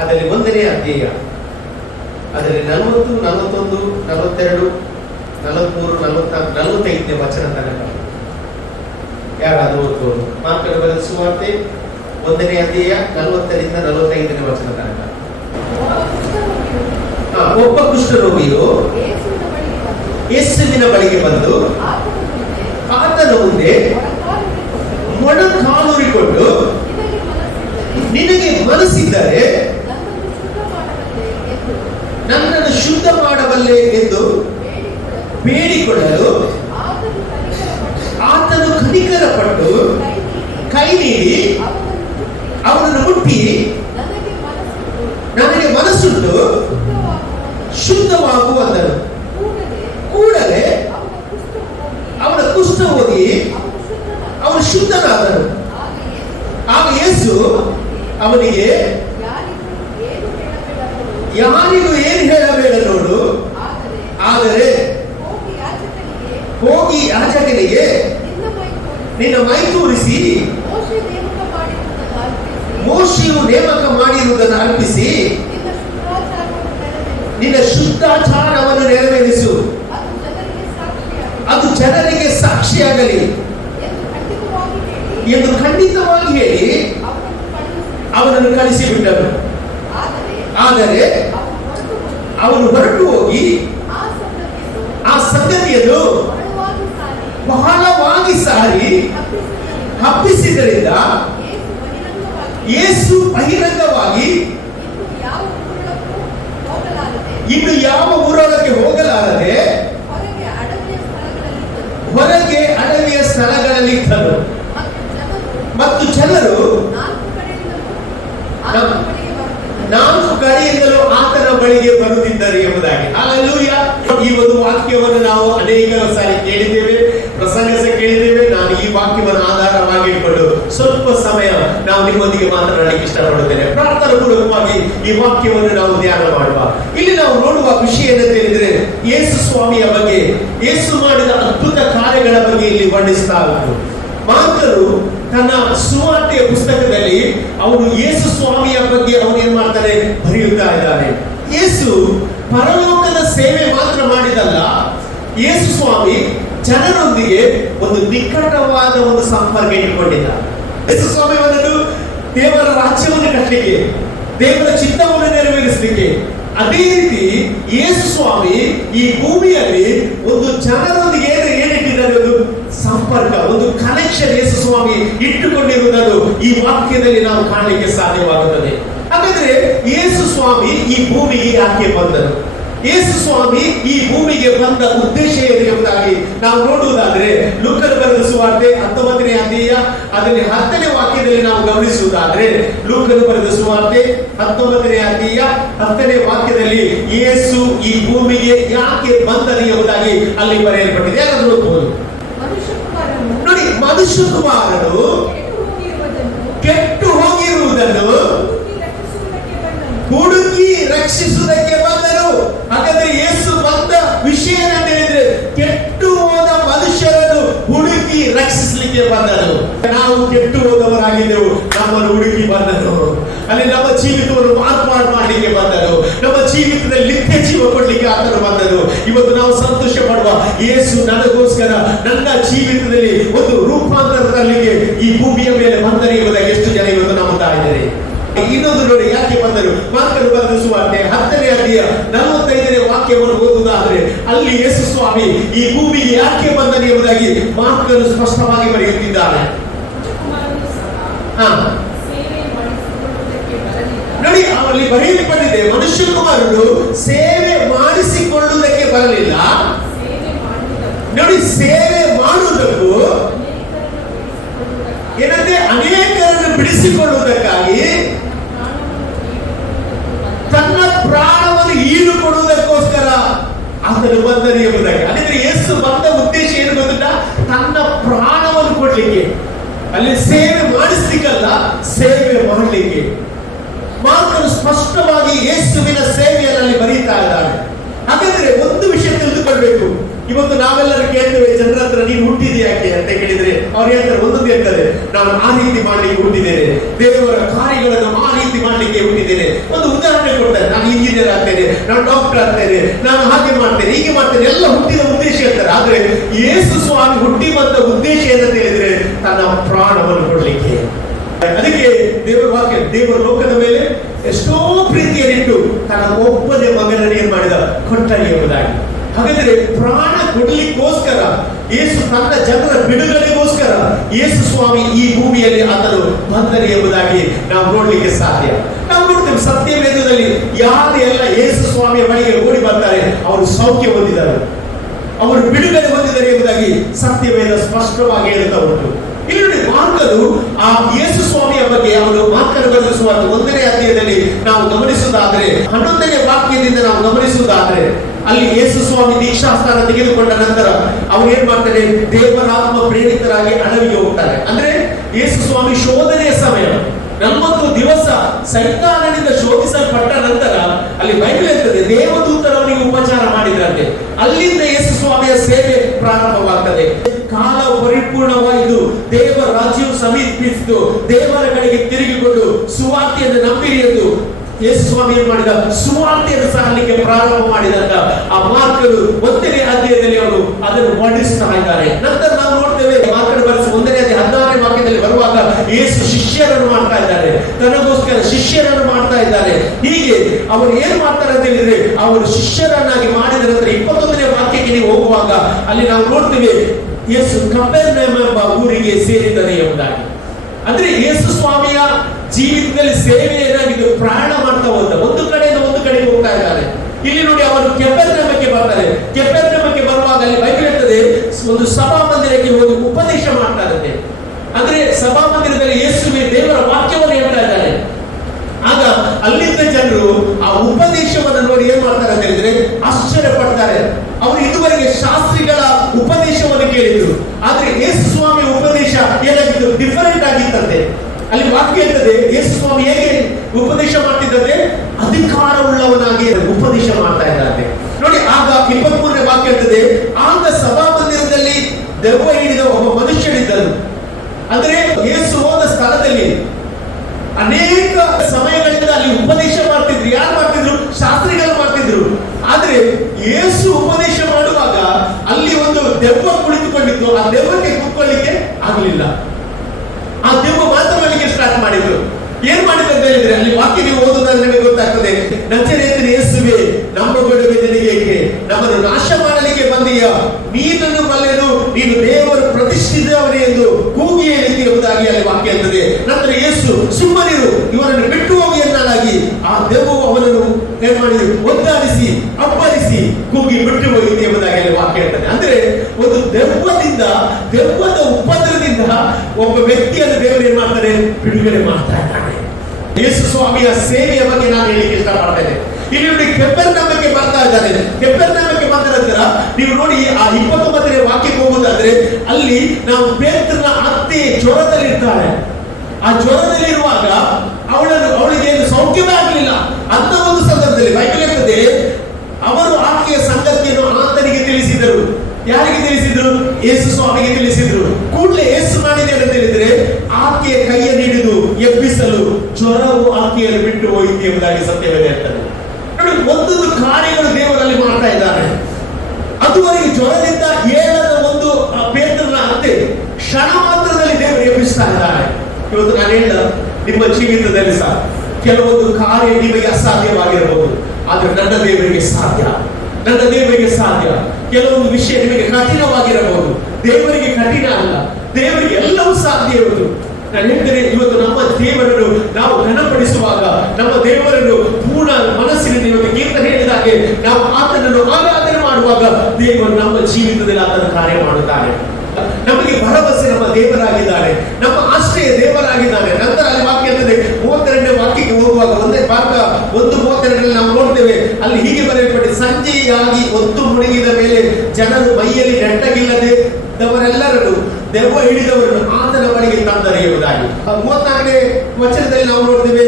ಅದರಲ್ಲಿ 1ನೇ ಅಧ್ಯಾಯ, ಅದರಲ್ಲಿ 40, 41, 42, 43, 44, 45ನೇ ವಚನ ತನಕ ಯಾರಾದರೂ ಓದ್ಬೋದು. ಮಾರ್ಕನ ಬರೆದ ಸುವಾರ್ತೆ 1ನೇ ಅಧ್ಯಾಯ 40ರಿಂದ 45ನೇ ವಚನ ತನಕ. ಒಬ್ಬ ಕುಷ್ಠರೋಗಿಯು ಯೇಸುವಿನ ಬಳಿಗೆ ಬಂದು ಆತನ ಮುಂದೆ ಮೊಣಕಾಲೂರಿಕೊಂಡು, ನಿನಗೆ ಮನಸ್ಸಿದ್ದರೆ ನನ್ನನ್ನು ಶುದ್ಧ ಮಾಡಬಲ್ಲೆ ಎಂದು ಬೇಡಿಕೊಳ್ಳಲು ಆತನು ಕನಿಕರಪಟ್ಟು ಕೈ ನೀಡಿ ಅವನನ್ನು ಮುಟ್ಟಿ, ನನಗೆ ಮನಸ್ಸುಂಟು, ಶುದ್ಧವಾಗುವಂದನು. ಕೂಡಲೇ ಅವನ ಕುಷ್ಠ ಹೋಗಿ ಅವನು ಶುದ್ಧನಾದನು. ಆಗ ಯೇಸು ಅವನಿಗೆ, ಯಾರಿಗೂ ಏನು ಹೇಳಬೇಡ ನೋಡು, ಆದರೆ ಹೋಗಿ ಯಾಜಕನಿಗೆ ನಿನ್ನ ಮೈ ತೋರಿಸಿ ಮೋಶೆಯು ನೇಮಕ ಮಾಡಿರುವುದನ್ನು ಅರ್ಪಿಸಿ ನಿನ್ನ ಶುದ್ಧಾಚಾರವನ್ನು ನೆರವೇರಿಸು, ಅದು ಜನರಿಗೆ ಸಾಕ್ಷಿಯಾಗಲಿ ಎಂದು ಖಂಡಿತವಾಗಿ ಹೇಳಿ ಅವನನ್ನು ಕಳಿಸಿಬಿಟ್ಟನು. ಆದರೆ ಅವನು ಹೊರಟು ಹೋಗಿ ಆ ಸಂಗತಿಯನ್ನು ಬಹಳವಾಗಿ ಸಾರಿ ಹಬ್ಬಿಸಿದ್ದರಿಂದ ಯೇಸು ಬಹಿರಂಗವಾಗಿ ಇನ್ನು ಯಾವ ಊರೊಳಗೆ ಹೋಗಲಾರದೆ ಹೊರಗೆ ಅಡವಿಯ ಸ್ಥಳಗಳಲ್ಲಿ ಇದ್ದನು. ಮತ್ತು ಜನರು 4 ಕಡೆಯಿಂದಲೂ ಆತನ ಬಳಿಗೆ ಬರುತ್ತಿದ್ದರು ಎಂಬುದಾಗಿ. ಹಲ್ಲೆಲೂಯಾ. ಈ ಒಂದು ವಾಕ್ಯವನ್ನು ನಾವು ಅನೇಕ ಸಾರಿ ಕೇಳಿದ್ದೇವೆ, ಪ್ರಸಂಗ ಕೇಳಿದ್ದೇವೆ. ನಾನು ಈ ವಾಕ್ಯವನ್ನು ಆಧಾರವಾಗಿ ಇಟ್ಕೊಂಡು ಸ್ವಲ್ಪ ಸಮಯ ನಾವು ನಿಮ್ಮೊಂದಿಗೆ ಮಾತನಾಡಲಿಕ್ಕೆ ಇಷ್ಟಪಡುತ್ತೇನೆ. ಪ್ರಾರ್ಥನಾ ಪೂರ್ವಕವಾಗಿ ಈ ವಾಕ್ಯವನ್ನು ನಾವು ಧ್ಯಾನ ಮಾಡುವ. ಇಲ್ಲಿ ನಾವು ನೋಡುವ ವಿಷಯ ಏನಂತ ಹೇಳಿದ್ರೆ, ಯೇಸು ಸ್ವಾಮಿಯ ಬಗ್ಗೆ, ಯೇಸು ಮಾಡಿದ ಅದ್ಭುತ ಕಾರ್ಯಗಳ ಬಗ್ಗೆ ಇಲ್ಲಿ ವರ್ಣಿಸ್ತಾ ಉಂಟು. ಮಾರ್ಕನು ತನ್ನ ಸುವಾರ್ತೆಯ ಪುಸ್ತಕದಲ್ಲಿ ಅವನು ಯೇಸು ಸ್ವಾಮಿಯ ಬಗ್ಗೆ ಅವನು ಏನ್ ಮಾಡ್ತಾನೆ, ಬರೆಯುತ್ತಾ ಇದ್ದಾನೆ. ಯೇಸು ಪರಲೋಕದ ಸೇವೆ ಮಾತ್ರ ಮಾಡಿದಲ್ಲ, ಯೇಸು ಸ್ವಾಮಿ ಜನರೊಂದಿಗೆ ಒಂದು ನಿಕಟವಾದ ಒಂದು ಸಂಪರ್ಕ ಇಟ್ಟುಕೊಂಡಿದ್ದಾರೆ. ಯೇಸು ಸ್ವಾಮಿ ಅವನನ್ನು ದೇವರ ರಾಜ್ಯವನ್ನು ಕಟ್ಟಲಿಕ್ಕೆ, ದೇವರ ಚಿತ್ತವನ್ನು ನೆರವೇರಿಸಲಿಕ್ಕೆ, ಅದೇ ರೀತಿ ಯೇಸು ಸ್ವಾಮಿ ಈ ಭೂಮಿಯಲ್ಲಿ ಒಂದು ಜನರೊಂದಿಗೆ ಏನಿಟ್ಟಿದ್ದಾರೆ, ಒಂದು ಸಂಪರ್ಕ, ಒಂದು ಕನೆಕ್ಷನ್ ಯೇಸು ಸ್ವಾಮಿ ಇಟ್ಟುಕೊಂಡಿರುವುದನ್ನು ಈ ವಾಕ್ಯದಲ್ಲಿ ನಾವು ಕಾಣಲಿಕ್ಕೆ ಸಾಧ್ಯವಾಗುತ್ತದೆ. ಹಾಗಾದ್ರೆ ಯೇಸು ಸ್ವಾಮಿ ಈ ಭೂಮಿಗೆ ಯಾಕೆ ಬಂದರು? ಯೇಸು ಸ್ವಾಮಿ ಈ ಭೂಮಿಗೆ ಬಂದ ಉದ್ದೇಶ ಏನು ಎಂಬುದಾಗಿ ನಾವು ನೋಡುವುದಾದ್ರೆ, ಲೂಕನ ಬರೆದ ಸುವಾರ್ತೆ 19ನೇ ಅಧ್ಯಾಯ ಅದರಲ್ಲಿ 10ನೇ ವಾಕ್ಯದಲ್ಲಿ ನಾವು ಗಮನಿಸುವುದಾದ್ರೆ, ಲೂಕನ ಬರೆದ ಸುವಾರ್ತೆ 19ನೇ ಅಧ್ಯಾಯ 10ನೇ ವಾಕ್ಯದಲ್ಲಿ ಯೇಸು ಈ ಭೂಮಿಗೆ ಯಾಕೆ ಬಂದನು ಎಂಬುದಾಗಿ ಅಲ್ಲಿ ಬರೆಯಲ್ಪಟ್ಟಿದೆ. ಯಾರಾದ್ರೂ ಓದಬಹುದು ನೋಡಿ. ಮನುಷ್ಯ ಕುಮಾರನು ಕೆಟ್ಟು ಹೋಗಿರುವುದನ್ನು ಹುಡುಕಿ ರಕ್ಷಿಸುವುದಕ್ಕೆ ಬಂದರು. ಹಾಗಾದ್ರೆ ಯೇಸು ಬಂದ ವಿಷಯ ಏನಂತ ಹೇಳಿದ್ರೆ, ಕೆಟ್ಟು ಹೋದ ಮನುಷ್ಯರನ್ನು ಹುಡುಕಿ ರಕ್ಷಿಸಲಿಕ್ಕೆ ಬಂದರು. ನಾವು ಕೆಟ್ಟು ಹೋದವರಾಗಿದ್ದೆವು, ನಮ್ಮನ್ನು ಹುಡುಕಿ ಬಂದರು. ಅಲ್ಲಿ ನಮ್ಮ ಜೀವಿತವನ್ನು ಮಾರ್ಪಾಡು ಮಾಡಲಿಕ್ಕೆ ಬಂದರು, ನಮ್ಮ ಜೀವಿತದಲ್ಲಿ ನಿತ್ಯ ಜೀವ ಕೊಡ್ಲಿಕ್ಕೆ ಆತನು ಬಂದರು. ಇವತ್ತು ನಾವು ಸಂತೋಷ ಪಡುವ, ಯೇಸು ನನಗೋಸ್ಕರ ನನ್ನ ಜೀವಿತದಲ್ಲಿ ಒಂದು ರೂಪಾಂತರದಲ್ಲಿಗೆ ಈ ಭೂಮಿಯ ಮೇಲೆ ಬಂದರೆ ಎಂಬುದಾಗಿ ಎಷ್ಟು ಜನ ಇವತ್ತು ನಂಬುತ್ತಾ ಇದ್ದಾರೆ. ಇನ್ನೊಂದು ನೋಡಿ, ಯಾಕೆ ಬಂದರು? ಮಾರ್ಕನ ಬರೆದ ಸುವಾರ್ತೆ 10ನೇ ಅಧ್ಯಾಯ 45ನೇ ವಾಕ್ಯವನ್ನು ಓದುವುದಾದ್ರೆ, ಅಲ್ಲಿ ಯೇಸು ಸ್ವಾಮಿ ಈ ಭೂಮಿಗೆ ಯಾಕೆ ಬಂದನು ಎಂಬುದಾಗಿ ಮಾರ್ಕನು ಸ್ಪಷ್ಟವಾಗಿ ಬರೆಯುತ್ತಿದ್ದಾನೆ. ನೋಡಿ, ಅವರಲ್ಲಿ ಬರೆಯಲ್ಪಟ್ಟಿದೆ, ಮನುಷ್ಯ ಕುಮಾರನು ಸೇವೆ ಮಾಡಿಸಿಕೊಳ್ಳುವುದಕ್ಕೆ ಬರಲಿಲ್ಲ. ನೋಡಿ, ಸೇವೆ ಮಾಡುವುದಕ್ಕೂ ಏನಂತೆ, ಅನೇಕರನ್ನು ಬಿಡಿಸಿಕೊಳ್ಳುವುದಕ್ಕಾಗಿ, ತನ್ನ ಪ್ರಾಣವನ್ನು ಈಡು ಕೊಡುವುದಕ್ಕೋಸ್ಕರ ಆತನು ಬಂದನು ಎಂಬುದಾಗಿ. ಹಾಗಾದ್ರೆ ಯೇಸು ಬಂದ ಉದ್ದೇಶ ಏನು ಗೊತ್ತಿಲ್ಲ, ತನ್ನ ಪ್ರಾಣವನ್ನು ಕೊಡ್ಲಿಕ್ಕೆ, ಅಲ್ಲಿ ಸೇವೆ ಮಾಡಿಸ್ಲಿಕ್ಕಲ್ಲ, ಸೇವೆ ಮಾಡಲಿಕ್ಕೆ. ಮಾರ್ಕನು ಸ್ಪಷ್ಟವಾಗಿ ಯೇಸುವಿನ ಸೇವೆಯಲ್ಲಿ ಬರೀತಾ ಇದ್ದಾನೆ. ಹಾಗಾದ್ರೆ ಒಂದು ವಿಷಯ ತಿಳಿದುಕೊಳ್ಬೇಕು. ಇವತ್ತು ನಾವೆಲ್ಲರೂ ಕೇಳ್ತೇವೆ ಜನರ ಹತ್ರ, ನೀನು ಹುಟ್ಟಿದೆ ಯಾಕೆ ಅಂತ ಕೇಳಿದ್ರೆ ಅವ್ರು ಹೇಳ್ತಾರೆ, ಒಂದೊಂದು ಹೇಳ್ತಾರೆ, ನಾನು ಆ ರೀತಿ ಮಾಡ್ಲಿಕ್ಕೆ ಹುಟ್ಟಿದ್ದೇನೆ, ದೇವರ ಕಾರ್ಯಗಳನ್ನು ಆ ರೀತಿ ಮಾಡ್ಲಿಕ್ಕೆ ಹುಟ್ಟಿದ್ದೇನೆ. ಒಂದು ಇದ್ದೇನೆ, ನಾನು ಡಾಕ್ಟರ್ ಆಗ್ತೇನೆ, ನಾನು ಹಾಗೆ ಮಾಡ್ತೇನೆ, ಹೀಗೆ ಮಾಡ್ತೇನೆ, ಎಲ್ಲ ಹುಟ್ಟಿದ ಉದ್ದೇಶ ಇರ್ತಾರೆ. ಆದ್ರೆ ಯೇಸು ಸ್ವಾಮಿ ಹುಟ್ಟಿ ಬಂದ ಉದ್ದೇಶ ಏನಂತ ಹೇಳಿದ್ರೆ ತನ್ನ ಪ್ರಾಣವನ್ನು ಕೊಡ್ಲಿಕ್ಕೆ. ಅದಕ್ಕೆ ದೇವರ ವಾಕ್ಯ, ದೇವರ ಲೋಕದ ಮೇಲೆ ಎಷ್ಟೋ ಪ್ರೀತಿಯನ್ನಿಟ್ಟು ತನ್ನ ಒಬ್ಬನೇ ಮಗನನ್ನು ಏನ್ ಮಾಡಿದ, ಕೊಟ್ಟ ಎಂಬುದಾಗಿ. ಹಾಗಾದ್ರೆ ಪ್ರಾಣ ಕೊಡ್ಲಿಕ್ಕೋಸ್ಕರ, ಯೇಸು ತನ್ನ ಜನರ ಬಿಡುಗಡೆಗೋಸ್ಕರ ಯೇಸು ಸ್ವಾಮಿ ಈ ಭೂಮಿಯಲ್ಲಿ ಆತನು ಬಂದನು ಎಂಬುದಾಗಿ ನಾವು ನೋಡ್ಲಿಕ್ಕೆ ಸಾಧ್ಯ. ನಾವು ನೋಡ್ತೇವೆ ಸತ್ಯವೇದದಲ್ಲಿ ಯಾರೆಲ್ಲ ಯೇಸು ಸ್ವಾಮಿಯ ಬಳಿಗೆ ಓಡಿ ಬರ್ತಾರೆ ಅವರು ಸೌಖ್ಯ ಹೊಂದಿದ್ದಾರೆ, ಅವರು ಬಿಡುಗಡೆ ಹೊಂದಿದ್ದಾರೆ ಎಂಬುದಾಗಿ ಸತ್ಯವೇದ ಸ್ಪಷ್ಟವಾಗಿ ಹೇಳ್ತಾ ಉಂಟು. ಇಲ್ಲಿ ನೋಡಿ, ಮಾರ್ಕನು ಆ ಯೇಸು ಸ್ವಾಮಿಯ ಬಗ್ಗೆ ಅವನು ಮಾರ್ಕನ ಬರೆಸುವ 1ನೇ ಅಧ್ಯಾಯದಲ್ಲಿ ನಾವು ಗಮನಿಸುವುದಾದ್ರೆ 11ನೇ ವಾಕ್ಯದಿಂದ ನಾವು ಗಮನಿಸುವುದಾದ್ರೆ ಅಲ್ಲಿ ಯೇಸು ಸ್ವಾಮಿ ದೀಕ್ಷಾಸ್ಥಾನ ತೆಗೆದುಕೊಂಡ ನಂತರ ಅವ್ರು ಏನ್ ಮಾಡ್ತಾರೆ, ದೇವರಾತ್ಮ ಪ್ರೇರಿತರಾಗಿ ಅಡವಿಗೆ ಹೋಗ್ತಾರೆ. ಅಂದ್ರೆ ಯೇಸು ಸ್ವಾಮಿ ಶೋಧನೆಯ ಸಮಯ 40 ದಿವಸ ಸೈತಾನನಿಂದ ಶೋಧಿಸಲ್ಪಟ್ಟ ನಂತರ ಅಲ್ಲಿ ಬೈಬಲ್ ಇರ್ತದೆ ದೇವದೂತರು ಅವನಿಗೆ ಉಪಚಾರ ಮಾಡಿದ್ರಂತೆ. ಅಲ್ಲಿಂದ ಯೇಸು ಸ್ವಾಮಿಯ ಸೇವೆ ಪ್ರಾರಂಭವಾಗ್ತದೆ. ಕಾಲ ಪರಿಪೂರ್ಣವಾಯಿತು, ದೇವರ ರಾಜ್ಯವು ಸಮೀಪಿಸಿತು, ದೇವರ ಕಡೆಗೆ ತಿರುಗಿಕೊಂಡು ಸುವಾರ್ತೆಯನ್ನು ನಂಬಿರಿ ಎಂದು ಯೇಸು ಸ್ವಾಮಿ ಏನ್ ಮಾಡಿದ, ಸುವಾರ್ತೆಯನ್ನು ಸಾರಲಿಕ್ಕೆ ಪ್ರಾರಂಭ ಮಾಡಿದಂತ ಆ ಮಾರ್ಕರು 1ನೇ ಅಧ್ಯಾಯದಲ್ಲಿ ಅವರು ಅದನ್ನು ವರ್ಣಿಸ್ತಾ ಇದ್ದಾರೆ. ನಂತರ ನಾವು ನೋಡ್ತೇವೆ ಮಾರ್ಕನು ಬರೆಸುವ 1ನೇ ಅಧ್ಯಾಯ 16ನೇ ವಾಕ್ಯದಲ್ಲಿ ಬರುವಾಗ ಯೇಸು ಶಿಷ್ಯರನ್ನು ಮಾಡ್ತಾ ಇದ್ದಾರೆ, ತನಗೋಸ್ಕರ ಶಿಷ್ಯರನ್ನು ಮಾಡ್ತಾ ಇದ್ದಾರೆ. ಹೀಗೆ ಅವರು ಏನ್ ಮಾಡ್ತಾರೆ ಅಂತ ಹೇಳಿದ್ರೆ, ಅವರು ಶಿಷ್ಯರನ್ನಾಗಿ ಮಾಡಿದ ನಂತರ 21ನೇ ವಾಕ್ಯಕ್ಕೆ ನೀವು ಹೋಗುವಾಗ ಅಲ್ಲಿ ನಾವು ನೋಡ್ತೇವೆ ಯೇಸು ಕಪೆರ್ನೌಮ್ ಎಂಬ ಊರಿಗೆ ಸೇರಿದ್ದಾರೆ ಎಂಬುದಾಗಿ. ಅಂದ್ರೆ ಯೇಸು ಸ್ವಾಮಿಯ ಜೀವಿತದಲ್ಲಿ ಸೇವೆ ಏನಾಗಿದ್ದು, ಪ್ರಯಾಣ ಮಾಡ್ತಾ ಹೋದ, ಒಂದು ಕಡೆಯಿಂದ ಒಂದು ಕಡೆಗೆ ಹೋಗ್ತಾ ಇದ್ದಾರೆ. ಇಲ್ಲಿ ನೋಡಿ ಅವರು ಕಪೆರ್ನೌಮಕ್ಕೆ ಬರ್ತಾರೆ. ಕಪೆರ್ನೌಮಕ್ಕೆ ಬರುವಾಗ ಅಲ್ಲಿ ಬೈಬಲ್ ಇರ್ತದೆ ಒಂದು ಸಭಾ ಮಂದಿರಕ್ಕೆ ಹೋಗಿ ಉಪದೇಶ ಮಾಡ್ತಾ ಇರುತ್ತೆ. ಅಂದ್ರೆ ಸಭಾ ಮಂದಿರದಲ್ಲಿ ಯೇಸುವೆ ದೇವರ ವಾಕ್ಯವನ್ನು ಹೇಳ್ತಾ ಇದ್ದಾರೆ. ಆಗ ಅಲ್ಲಿದ್ದ ಜನರು ಆ ಉಪದೇಶವನ್ನು ನೋಡಿ ಏನ್ ಮಾಡ್ತಾರೆ ಅಂತ ಹೇಳಿದ್ರೆ ಆಶ್ಚರ್ಯ ಪಡ್ತಾರೆ. ಅವರು ಇದುವರೆಗೆ ಶಾಸ್ತ್ರಿಗಳ ಉಪದೇಶವನ್ನು ಕೇಳಿದ್ರು, ಆದ್ರೆ ಯೇಸು ಸ್ವಾಮಿ ಉಪದೇಶ ಏನಾಗಿತ್ತು, ಡಿಫರೆಂಟ್ ಆಗಿತ್ತಂತೆ. ಅಲ್ಲಿ ವಾಕ್ಯ ಇರ್ತದೆ ಯೇಸು ಸ್ವಾಮಿ ಹೇಗೆ ಉಪದೇಶ ಮಾಡ್ತಿದ್ದಂತೆ, ಅಧಿಕಾರವುಳ್ಳವನಾಗಿ ಉಪದೇಶ ಮಾಡ್ತಾ ಇದ್ದಾರೆ ನೋಡಿ. ಆಗ 23ನೇ ವಾಕ್ಯ ಇರ್ತದೆ, ಆಗ ಸಭಾ ಮಂದಿರದಲ್ಲಿ ದೆವ್ವ ಹಿಡಿದ ಒಬ್ಬ ಮನುಷ್ಯನಿದ್ದನು. ಅಂದ್ರೆ ಯೇಸು ಹೋದ ಸ್ಥಳದಲ್ಲಿ ಅನೇಕ ಸಮಯಗಳಿಂದ ಅಲ್ಲಿ ಉಪದೇಶ ಮಾಡ್ತಿದ್ರು. ಯಾರು ಮಾಡ್ತಿದ್ರು? ಶಾಸ್ತ್ರಿಗಳು ಮಾಡ್ತಿದ್ರು. ಆದ್ರೆ ಯೇಸು ಉಪದೇಶ ಮಾಡುವಾಗ ಅಲ್ಲಿ ಒಂದು ದೆವ್ವ ಕುಳಿತುಕೊಂಡಿತ್ತು. ಆ ದೆವ್ವಕ್ಕೆ ಕೂತ್ಕೊಳ್ಳಿಕ್ಕೆ ಆಗಲಿಲ್ಲ. ಆ ದೆವ್ವ ಮಾತನಾಡಲಿಕ್ಕೆ ಸ್ಟಾರ್ಟ್ ಮಾಡಿದ್ರು. ಏನ್ ಮಾಡಿದ್ರು ಅಂತ ಹೇಳಿದ್ರೆ ಅಲ್ಲಿ ವಾಕ್ಯ ನೀವು ಓದುವುದಾದ್ರೆ ನಿಮಗೆ ಗೊತ್ತಾಗ್ತದೆ. ನಜರೇತಿನ ಯೇಸುವೇ, ನಮ್ಮ ಗೊಡವೆ ನಿನಗೇಕೆ, ನಮ್ಮನ್ನು ನಾಶ ಮಾಡಲಿಕ್ಕೆ ಬಂದೀಯ, ನೀನನ್ನು ಬಲ್ಲೆನು, ನೀನು ದೇವರು ಪ್ರತಿಷ್ಠಿತವನೇ ಎಂದು ಕೂಗಿ ಹೇಳಿಕೆ ಎಂಬುದಾಗಿ ಅಲ್ಲಿ ವಾಕ್ಯ ಇರ್ತದೆ. ನಂತರ ಯೇಸು ಸುಮ್ಮನಿರು, ಇವರನ್ನು ಬಿಟ್ಟು ಹೋಗಿ ಎನ್ನಲಾಗಿ ಆ ದೆವ್ವವು ಅವನನ್ನು ಏನ್ ಮಾಡಿದ್ರು, ಒದ್ದಾಡಿಸಿ ಅಪ್ಪರಿಸಿ ಕೂಗಿ ಬಿಟ್ಟು ಹೋಗಿದೆ ಎಂಬುದಾಗಿ ಅಲ್ಲಿ ವಾಕ್ಯ ಇರ್ತದೆ. ಅಂದ್ರೆ ಒಂದು ದೆವ್ವದಿಂದ, ದೆವ್ವದ ಉಪದ್ರದಿಂದ ಒಬ್ಬ ವ್ಯಕ್ತಿಯನ್ನು ದೇವರು ಏನ್ ಮಾಡ್ತಾರೆ, ಬಿಡುಗಡೆ ಮಾಡ್ತಾ ಇದ್ದಾನೆ. ಯೇಸು ಸ್ವಾಮಿಯ ಸೇವೆಯ ಬಗ್ಗೆ ನಾನು ಹೇಳಿಕ್ಕೆ ಇಷ್ಟಪಡ್ತೇನೆ. ಇಲ್ಲಿ ನೋಡಿ ಕಪೆರ್ನೌಮಕ್ಕೆ ಬರ್ತಾ ಇದ್ದಾರೆ. ಕಪೆರ್ನೌಮಕ್ಕೆ ಬಂದ ನಂತರ ನೀವು ನೋಡಿ ಆ 29ನೇ ವಾಕ್ಯಕ್ಕೆ ಹೋಗುವುದಾದ್ರೆ ಅಲ್ಲಿ ನಾವು ಪೇತ್ರನ ಅತ್ತೆ ಜ್ವರದಲ್ಲಿರ್ತಾಳೆ. ಆ ಜ್ವರದಲ್ಲಿರುವಾಗ ಅವಳಿಗೆ ಏನು ಸೌಖ್ಯವೇ ಆಗಲಿಲ್ಲ. ಅಂತ ಒಂದು ಸಂದರ್ಭದಲ್ಲಿ ಬೈಬಲ್ ಇರ್ತದೆ ಅವರು ಆಕೆಯ ಸಂಗತಿಯನ್ನು ಆತನಿಗೆ ತಿಳಿಸಿದರು. ಯಾರಿಗೆ ತಿಳಿಸಿದ್ರು? ಯೇಸು ಸ್ವಾಮಿಗೆ ತಿಳಿಸಿದ್ರು. ಕೂಡಲೇ ಯೇಸು ಮಾಡಿದೆ ಅಂತ ಹೇಳಿದ್ರೆ ಆಕೆಯ ಕೈಯನ್ನು ಹಿಡಿದು ಎಬ್ಬಿಸಲು ಜ್ವರವು ಆಕೆಯನ್ನು ಬಿಟ್ಟು ಹೋಯಿತು ಎಂಬುದಾಗಿ ಸತ್ಯವೇದ ಹೇಳ್ತಾರೆ. ನೋಡಿ, ಒಂದೊಂದು ಕಾರ್ಯಗಳು ದೇವರಲ್ಲಿ ಮಾಡ್ತಾ ಇದ್ದಾರೆ. ಅದುವರೆಗೆ ಜ್ವರದಿಂದ ಏಳದ ಒಂದು ಪೇತ್ರನ ಅತ್ತೆ ಕ್ಷಣ ಮಾತ್ರದಲ್ಲಿ ದೇವರು ಎಬ್ಬಿಸ್ತಾ ಇದ್ದಾರೆ. ಇವತ್ತು ನಾನು ಹೇಳ ನಿಮ್ಮ ಜೀವಿತದಲ್ಲಿ ಸಹ ಕೆಲವೊಂದು ಕಾರ್ಯ ನಿಮಗೆ ಅಸಾಧ್ಯವಾಗಿರಬಹುದು, ಆದ್ರೆ ನನ್ನ ದೇವರಿಗೆ ಸಾಧ್ಯ. ನನ್ನ ದೇವರಿಗೆ ಸಾಧ್ಯ. ಕೆಲವೊಂದು ವಿಷಯ ನಿಮಗೆ ಕಠಿಣವಾಗಿರಬಹುದು, ದೇವರಿಗೆ ಕಠಿಣ ಅಲ್ಲ. ದೇವರಿಗೆ ಎಲ್ಲವೂ ಸಾಧ್ಯ. ಇವತ್ತು ನಾನು ಹೇಳ್ತೇನೆ, ಇವತ್ತು ನಮ್ಮ ದೇವರನ್ನು ನಾವು ಘನಪಡಿಸುವಾಗ, ನಮ್ಮ ದೇವರನ್ನು ಪೂರ್ಣ ಮನಸ್ಸಿನಿಂದ ಇವತ್ತು ಕೀರ್ತನೆ ಹೇಳಿದಾಗೆ ನಾವು ಆತನನ್ನು ಆರಾಧನೆ ಮಾಡುವಾಗ ದೇವರು ನಮ್ಮ ಜೀವಿತದಲ್ಲಿ ಆತನ ಕಾರ್ಯ ಮಾಡುತ್ತಾರೆ. ನಮಗೆ ಭರವಸೆ ನಮ್ಮ ದೇವರಾಗಿದ್ದಾನೆ, ನಮ್ಮ ಆಶ್ರಯ ದೇವರಾಗಿದ್ದಾನೆ. ನಂತರ ಅಲ್ಲಿ ವಾಕ್ಯ ಇರ್ತದೆ 32ನೇ ವಾಕ್ಯಕ್ಕೆ ಹೋಗುವಾಗ 1:32 ನಾವು ನೋಡ್ತೇವೆ. ಅಲ್ಲಿ ಹೀಗೆ ಬರೆಯಲ್ಪಟ್ಟಿದೆ, ಸಂಜೆಯಾಗಿ ಹೊತ್ತು ಮುಳುಗಿದ ಮೇಲೆ ಜನರು ಮೈಯಲ್ಲಿ ನೆಟ್ಟಗಿಲ್ಲದವರೆಲ್ಲರನ್ನು ದೆವ್ವ ಹಿಡಿದವರನ್ನು ಆತನ ಬಳಿಗೆ ತಂದರೆ ಎಂಬುದಾಗಿ. 34ನೇ ವಚನದಲ್ಲಿ ನಾವು ನೋಡ್ತೇವೆ,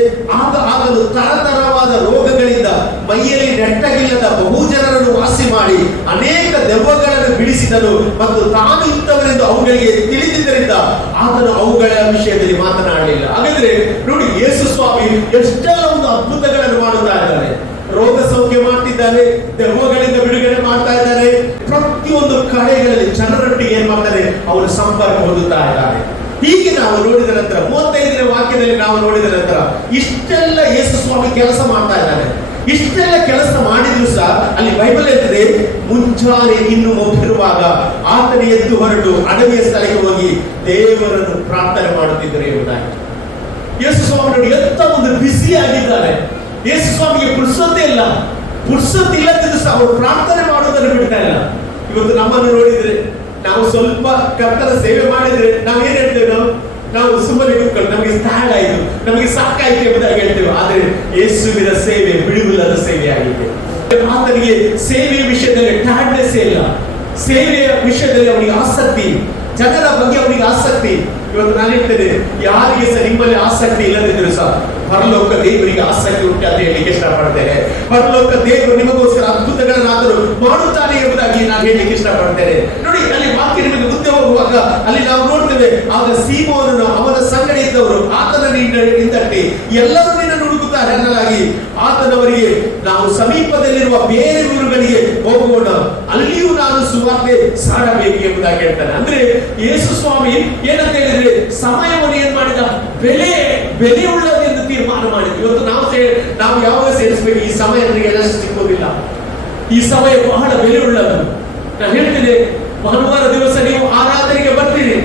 ಆಗಲು ತರತರವಾದ ರೋಗಗಳಿಂದ ಮೈಯಲ್ಲಿ ನೆಟ್ಟಗಿಲ್ಲದ ಬಹು ಜನರನ್ನು ವಾಸಿ ಮಾಡಿ ಅನೇಕ ದೆವ್ವಗಳನ್ನು ಬಿಡಿಸಿದನು ಮತ್ತು ತಾನು ಇಂಥವರೆಂದು ಅವುಗಳಿಗೆ ತಿಳಿದಿದ್ದರಿಂದ ಆತನು ಅವುಗಳ ವಿಷಯದಲ್ಲಿ ಮಾತನಾಡಲಿಲ್ಲ. ಹಾಗಾದ್ರೆ ನೋಡಿ, ಯೇಸು ಸ್ವಾಮಿ ಎಷ್ಟೆಲ್ಲ ಒಂದು ಅದ್ಭುತಗಳನ್ನು ಮಾಡುತ್ತಾ ಇದ್ದಾರೆ. ರೋಗ ಸೌಖ್ಯ ಹೊಂದುತ್ತಾ ಇದ್ದಾರೆ. ಹೀಗೆ ನಾವು ನೋಡಿದ ನಂತರ 35ನೇ ವಾಕ್ಯದಲ್ಲಿ ನಾವು ನೋಡಿದ ನಂತರ ಇಷ್ಟೆಲ್ಲ ಯೇಸು ಸ್ವಾಮಿ ಕೆಲಸ ಮಾಡ್ತಾ ಇದ್ದಾರೆ. ಇಷ್ಟೆಲ್ಲ ಕೆಲಸ ಮಾಡಿದ್ರು ಸಹ ಅಲ್ಲಿ ಬೈಬಲ್ ಹೇಳ್ತದೆ, ಮುಂಜಾನೆ ಇನ್ನು ಮೊಬ್ಬಿರುವಾಗ ಆತನ ಎದ್ದು ಹೊರಟು ಅಡವಿಯ ಸ್ಥಳಕ್ಕೆ ಹೋಗಿ ದೇವರನ್ನು ಪ್ರಾರ್ಥನೆ ಮಾಡುತ್ತಿದ್ದರು ಎಂಬುದಾಗಿ. ಯೇಸು ಸ್ವಾಮಿ ನೋಡಿ ಎಂತ ಒಂದು ಬಿಸಿ ಆಗಿದ್ದಾರೆ. ಯೇಸು ಸ್ವಾಮಿಗೆ ಪುರ್ಸೊತ್ತೇ ಇಲ್ಲ, ಪುರ್ಸೊತ್ತಿಲ್ಲದಿದ್ದು ಸಹ ಅವರು ಪ್ರಾರ್ಥನೆ ಮಾಡುವುದನ್ನು ಬಿಡ್ತಾ ಇಲ್ಲ. ಇವತ್ತು ನಮ್ಮನ್ನು ನೋಡಿದ್ರೆ, ನಾವು ಸ್ವಲ್ಪ ಕರ್ತನ ಸೇವೆ ಮಾಡಿದ್ರೆ ನಾವೇನ್ ಹೇಳ್ತೇವೆ, ನಾವು ಸುಮ್ಮನೆ ಕೂತ್ಕೊಂಡು ನಮಗೆ ಸ್ಥಳ ಆಯ್ತು, ನಮಗೆ ಸಾಕಾಯ್ತು ಎಂಬುದಾಗಿ ಹೇಳ್ತೇವೆ. ಆದರೆ ಯೇಸುವಿನ ಸೇವೆ ಬಿಡುವಿಲ್ಲದ ಸೇವೆ ಆಗಿದೆ. ಆತನಿಗೆ ಸೇವೆಯ ವಿಷಯದಲ್ಲಿ ಟಾಡ್ನೆಸ್ ಇಲ್ಲ, ಸೇವೆಯ ವಿಷಯದಲ್ಲಿ ಅವನಿಗೆ ಆಸಕ್ತಿ, ಜನರ ಬಗ್ಗೆ ಅವನಿಗೆ ಆಸಕ್ತಿ. ಇವತ್ತು ನಾನು ಹೇಳ್ತೇನೆ, ಯಾರಿಗೆ ಸಹ ನಿಮ್ಮಲ್ಲಿ ಆಸಕ್ತಿ ಇಲ್ಲದಿದ್ರು ಸಹ ಪರಲೋಕ ದೇವರಿಗೆ ಆಸಕ್ತಿ ಉಂಟು ಅಂತ ಹೇಳಲಿಕ್ಕೆ ಇಷ್ಟಪಡ್ತೇನೆ. ಪರಲೋಕ ದೇವರು ನಿಮಗೋಸ್ಕರ ಅದ್ಭುತಗಳನ್ನಾದರೂ ಮಾಡುತ್ತಾನೆ ಎಂಬುದಾಗಿ ನಾನು ಹೇಳಲಿಕ್ಕೆ ಇಷ್ಟಪಡ್ತೇನೆ. ನೋಡಿ, ಅಲ್ಲಿ ವಾಕ್ಯ ನಿಮಗೆ ಮುಂದೆ ಹೋಗುವಾಗ ಅಲ್ಲಿ ನಾವು ನೋಡ್ತೇವೆ, ಆಗ ಸೀಮೋನನು ಅವನ ಸಂಗಡ ಇದ್ದವರು ಆತನ ಹಿಂದಟ್ಟಿ ಎಲ್ಲರೂ ನಿನ್ನನ್ನು ಹುಡುಕುತ್ತಾರೆ ಅನ್ನಲಾಗಿ ಆತನವರಿಗೆ, ನಾವು ಸಮೀಪದಲ್ಲಿರುವ ಬೇರೆ ಊರುಗಳಿಗೆ ಹೋಗೋಣ, ಅಲ್ಲಿಯೂ ನಾನು ಸುವಾರ್ತೆ ಸಾರಬೇಕು ಎಂಬುದಾಗಿ ಹೇಳ್ತಾನೆ. ಅಂದ್ರೆ ಯೇಸು ಸ್ವಾಮಿ ಏನಂತ ಹೇಳಿದ್ರೆ, ಸಮಯವನ್ನು ಏನ್ ಮಾಡಿದ, ಬೆಲೆ ಉಳ್ಳದೆಂದು ತೀರ್ಮಾನ ಮಾಡಿದ್ವಿ. ಇವತ್ತು ನಾವು ಯಾವಾಗ ಸೇರಿಸಬೇಕು, ಈ ಸಮಯ ನನಗೆ ಎಲ್ಲಷ್ಟು ಸಿಗೋದಿಲ್ಲ, ಈ ಸಮಯ ಬಹಳ ಬೆಲೆ ಉಳ್ಳದು. ನಾನು ಹೇಳ್ತೇನೆ, ಭಾನುವಾರ ದಿವಸ ನೀವು ಆರಾಧನೆಗೆ ಬರ್ತೀರಿ,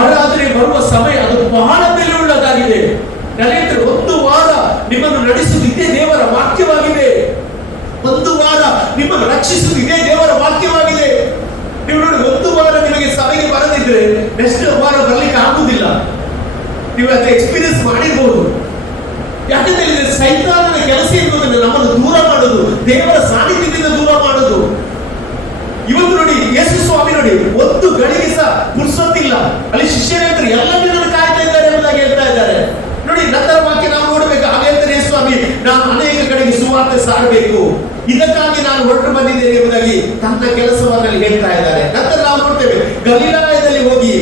ಆರಾಧನೆಗೆ ಬರುವ ಸಮಯ ಅದು ಬಹಳ ಬೆಲೆ ಉಳ್ಳದಾಗಿದೆ. ನಾನು ಹೇಳ್ತೇನೆ, ಒಂದು ವಾರ ನಿಮ್ಮನ್ನು ನಡೆಸುವುದು ಇದೇ ದೇವರ ವಾಕ್ಯವಾಗಿದೆ, ಒಂದು ವಾರ ನಿಮ್ಮನ್ನು ರಕ್ಷಿಸುವುದು ಇದೇ ದೇವರ ವಾಕ್ಯವಾಗಿದೆ. ನೀವು ನೋಡಿ, ಒಂದು ವಾರ ನಿಮಗೆ ಸಭೆಗೆ ಬರದಿದ್ರೆ ನೆಕ್ಸ್ಟ್ ವಾರ ಬರ್ಲಿಕ್ಕೆ ಆಗುವುದಿಲ್ಲ. ನೀವು ಅದನ್ನ ಎಕ್ಸ್ಪೀರಿಯನ್ಸ್ ಮಾಡಿರ್ಬೋದು. ಯಾಕಂತ ಹೇಳಿದ್ರೆ ಸೈತಾನನ ಕೆಲಸ ಎನ್ನುವುದನ್ನು ನಮ್ಮನ್ನು ದೂರ ಮಾಡೋದು, ದೇವರ ಸಾನ್ನಿಧ್ಯದಿಂದ ದೂರ ಮಾಡೋದು. ಇವತ್ತು ನೋಡಿ, ಯೇಸು ಸ್ವಾಮಿ ನೋಡಿ, ಒಂದು ಗಳಿಗೆ ಸಹ ಪುರ್ಸೊತ್ತಿಲ್ಲ. ಅಲ್ಲಿ ಶಿಷ್ಯರೇಂದ್ರ ಎಲ್ಲ ದಿನವನ್ನು ಕಾಯ್ತಾ ಇದ್ದಾರೆ ಎಂಬುದಾಗಿ ಹೇಳ್ತಾ ಇದ್ದಾರೆ. ನೋಡಿ, ನಂತರ ವಾಕ್ಯ ನಾವು ನೋಡಬೇಕು. ಆಗ ಹೇಳ್ತಾರೆ ಯೇಸು ಸ್ವಾಮಿ, ನಾನು ಅನೇಕ ಕಡೆಗೆ ಸುವಾರ್ತೆ ಸಾರಬೇಕು, ಇದಕ್ಕಾಗಿ ನಾನು ಹೊರಟು ಬಂದಿದ್ದೇನೆ ಎಂಬುದಾಗಿ ತನ್ನ ಕೆಲಸವನ್ನು ಹೇಳ್ತಾ ಇದ್ದಾರೆ. ನಂತರ ನಾವು ನೋಡ್ತೇವೆ, ಗಲಿಲಾಯದಲ್ಲಿ ಹೋಗಿ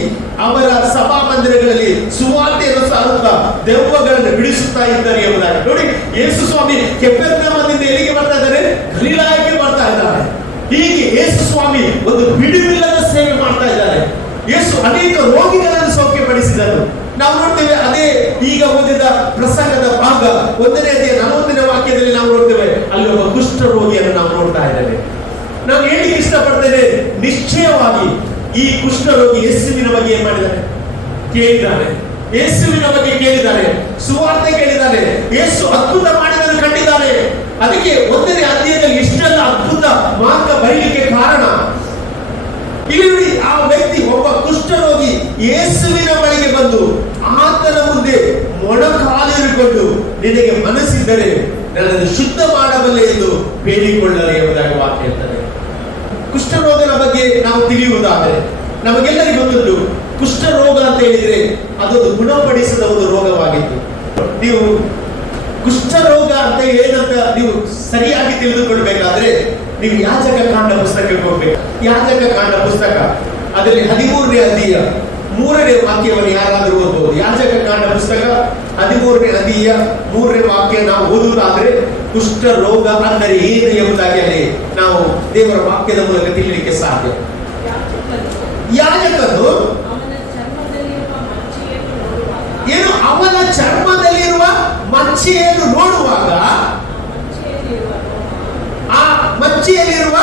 ಅವರ ಸಭಾ ಮಂದಿರಗಳಲ್ಲಿ ಸುವಾರ್ತೆಯನ್ನು ಸಾರುತ್ತಾ ದೆವ್ವಗಳನ್ನು ಬಿಡಿಸುತ್ತಾ ಇದ್ದಾರೆ ಎಂಬುದಾಗಿ. ನೋಡಿ, ಯೇಸು ಸ್ವಾಮಿ ಕೆಫೆರ್ನೌಮಿನಿಂದ ಎಲ್ಲಿಗೆ ಬರ್ತಾ ಇದ್ದಾರೆ, ಗಲಿಲಾಯಕ್ಕೆ ಬರ್ತಾ ಇದ್ದಾರೆ. ಹೀಗೆ ಯೇಸು ಸ್ವಾಮಿ ಒಂದು ಬಿಡುವಿಲ್ಲದ ಸೇವೆ ಮಾಡ್ತಾ ಇದ್ದಾರೆ. ಯೇಸು ಅನೇಕ ರೋಗಿಗಳನ್ನು ಸೌಖ್ಯಪಡಿಸಿದರು. ನಾವು ನೋಡ್ತೇವೆ, ಅದೇ ಈಗ ಓದಿದ ಪ್ರಸಂಗದ ಭಾಗ 1ನೇ ಅಧ್ಯಾಯ 40ನೇ ವಾಕ್ಯದಲ್ಲಿ ನಾವು ನೋಡ್ತೇವೆ, ಅಲ್ಲಿ ಒಬ್ಬ ಕುಷ್ಠ ರೋಗಿಯನ್ನು ನಾವು ನೋಡ್ತಾ ಇದ್ದೇವೆ. ನಾನು ಹೇಳಿಕ್ಕೆ ಇಷ್ಟಪಡ್ತೇನೆ, ನಿಶ್ಚಯವಾಗಿ ಈ ಕುಷ್ಠ ರೋಗಿ ಯೇಸುವಿನ ಬಗ್ಗೆ ಏನ್ ಮಾಡಿದ್ದಾನೆ, ಕೇಳಿದ್ದಾನೆ. ಯೇಸುವಿನ ಬಗ್ಗೆ ಕೇಳಿದ್ದಾನೆ, ಸುವಾರ್ತೆ ಕೇಳಿದ್ದಾನೆ, ಯೇಸು ಅದ್ಭುತ ಮಾಡಿದನ್ನು ಕಂಡಿದ್ದಾನೆ. ಅದಕ್ಕೆ 1ನೇ ಅಧ್ಯಾಯದಲ್ಲಿ ಇಷ್ಟೆಲ್ಲ ಅದ್ಭುತ ಮಾರ್ಗ ಬರೀಲಿಕ್ಕೆ ಕಾರಣ. ಇಲ್ಲಿ ನೋಡಿ, ಆ ವ್ಯಕ್ತಿ ಒಬ್ಬ ಕುಷ್ಠರೋಗಿ ಯೇಸುವಿನ ಬಳಿಗೆ ಬಂದು ಆತನ ಮುಂದೆ ಮೊಣಕಾಲಿರಿಕೊಂಡು, ನಿನಗೆ ಮನಸ್ಸಿದ್ದರೆ ನನ್ನನ್ನು ಶುದ್ಧ ಮಾಡಬಲ್ಲೆ ಎಂದು ಬೇಡಿಕೊಳ್ಳಲಿ ಎಂಬುದಾಗಿ ವಾಕ್ಯ ಹೇಳ್ತಾರೆ. ಕುಷ್ಠರೋಗದ ಬಗ್ಗೆ ನಾವು ತಿಳಿಯುವುದಾದರೆ ನಮಗೆಲ್ಲರಿಗೂ ಗೊತ್ತುಂಟು, ಕುಷ್ಠರೋಗ ಅಂತ ಹೇಳಿದ್ರೆ ಅದೊಂದು ಗುಣಪಡಿಸದ ಒಂದು ರೋಗವಾಗಿತ್ತು. ನೀವು ಕುಷ್ಠರೋಗ ಅಂತ ಏನಂತ ನೀವು ಸರಿಯಾಗಿ ತಿಳಿದುಕೊಳ್ಬೇಕಾದ್ರೆ ನೀವು ಯಾಜಕ ಕಾಂಡ ಪುಸ್ತಕಕ್ಕೆ ಹೋಗ್ಬೇಕು. ಯಾಜಕ ಕಾಂಡ ಪುಸ್ತಕ ಅದರಲ್ಲಿ 13ನೇ ಅಧ್ಯಾಯ 3ನೇ ವಾಕ್ಯವನ್ನು ಯಾರಾದರೂ ಓದಬಹುದು. ಯಾಜಕ ಕಾಂಡ ಪುಸ್ತಕ 13ನೇ ಅಧ್ಯಾಯ 3ನೇ ವಾಕ್ಯ ನಾವು ಓದುವುದಾದ್ರೆ, ಕುಷ್ಠ ರೋಗ ಅಂದರೆ ಏನು ಎಂಬುದಾಗಿ ಅಲ್ಲಿ ನಾವು ದೇವರ ವಾಕ್ಯದ ಮೂಲಕ ತಿಳಿಯಲಿಕ್ಕೆ ಸಾಧ್ಯ. ಯಾಜಕನು ಏನು, ಅವನ ಚರ್ಮದಲ್ಲಿರುವ ಮಚ್ಚೆಯನ್ನು ನೋಡುವಾಗ, ಆ ಮಚ್ಚೆಯಲ್ಲಿರುವ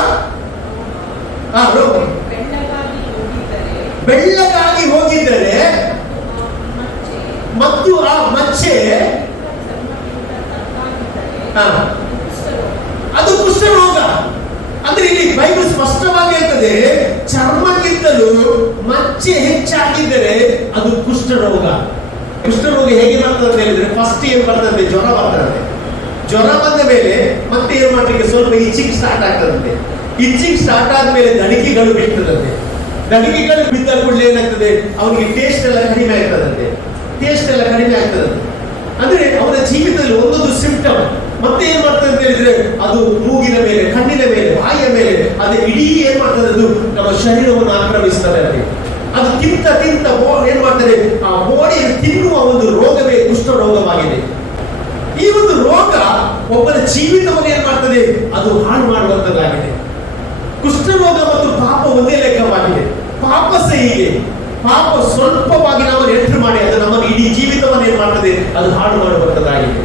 ಬೆಳ್ಳಗಾಗಿ ಹೋಗಿದ್ದರೆ ಮತ್ತು ಆ ಮಚ್ಚೆ ಅದು ಕುಷ್ಠರೋಗ. ಅಂದ್ರೆ ಇಲ್ಲಿ ಬೈಬಲ್ ಸ್ಪಷ್ಟವಾಗಿ ಹೇಳ್ತದೆ, ಚರ್ಮಕ್ಕಿಂತಲೂ ಮಚ್ಚೆ ಹೆಚ್ಚಾಗಿದ್ದರೆ ಅದು ಕುಷ್ಠರೋಗ. ಕುಷ್ಠರೋಗ ಹೇಗೆ ಬರ್ತದೆ ಅಂತ ಹೇಳಿದ್ರೆ, ಫಸ್ಟ್ ಏನ್ ಬರ್ತದೆ, ಜ್ವರ ಬರ್ತದೆ. ಜ್ವರ ಬಂದ ಮೇಲೆ ಮತ್ತೆ ಏನ್ ಮಾಡ್ಲಿಕ್ಕೆ ಸ್ವಲ್ಪ ಇಚ್ಚಿಂಗ್ ಸ್ಟಾರ್ಟ್ ಆಗ್ತದಂತೆ. ಇಚ್ಚಿಂಗ್ ಸ್ಟಾರ್ಟ್ ಆದ್ಮೇಲೆ ದಣಿಕೆಗಳು ಬಿಡ್ತದಂತೆ. ದಣಿಕೆಗಳು ಬಿದ್ದ ಕೂಡಲೇ ಏನಾಗ್ತದೆ, ಅವನಿಗೆ ಟೇಸ್ಟ್ ಎಲ್ಲ ಕಡಿಮೆ ಆಗ್ತದಂತೆ. ಟೇಸ್ಟ್ ಎಲ್ಲ ಕಡಿಮೆ ಆಗ್ತದಂತೆ. ಅಂದ್ರೆ ಅವನ ಜೀವಿತದಲ್ಲಿ ಒಂದೊಂದು ಸಿಂಪ್ಟಮ್. ಮತ್ತೆ ಏನ್ ಮಾಡ್ತದೆ ಅಂತ ಹೇಳಿದ್ರೆ, ಅದು ಮೂಗಿನ ಮೇಲೆ, ಕಣ್ಣಿನ ಮೇಲೆ, ಬಾಯಿಯ ಮೇಲೆ, ಅದು ಇಡೀ ಏನ್ ಮಾಡ್ತದೆ, ಅದು ನಮ್ಮ ಶರೀರವನ್ನು ಆಕ್ರಮಿಸ್ತದೆ. ಅದು ತಿಂತ ಏನ್ ಮಾಡ್ತಾರೆ, ಆ ಬಾಡಿಯನ್ನು ತಿನ್ನುವ ಒಂದು ರೋಗವೇ ಕುಷ್ಠ ರೋಗವಾಗಿದೆ. ಈ ಒಂದು ರೋಗ ಒಬ್ಬನ ಜೀವಿತವನ್ನು ಏನ್ ಮಾಡ್ತದೆ, ಅದು ಹಾಳು ಮಾಡುವಂತದ್ದಾಗಿದೆ. ಕುಷ್ಠರೋಗ ಮತ್ತು ಪಾಪ ಒಂದೇ ಲೆಕ್ಕವಾಗಿದೆ. ಪಾಪ ಸಹಿಗೆ ಪಾಪ ಸ್ವಲ್ಪವಾಗಿ ನಮ್ಮನ್ನು ಎಂಟ್ರು ಮಾಡಿ ಅದು ನಮ್ಮನ್ನು ಇಡೀ ಜೀವಿತವನ್ನು ಏನ್ ಮಾಡ್ತದೆ, ಅದು ಹಾಳು ಮಾಡುವಂತದ್ದಾಗಿದೆ.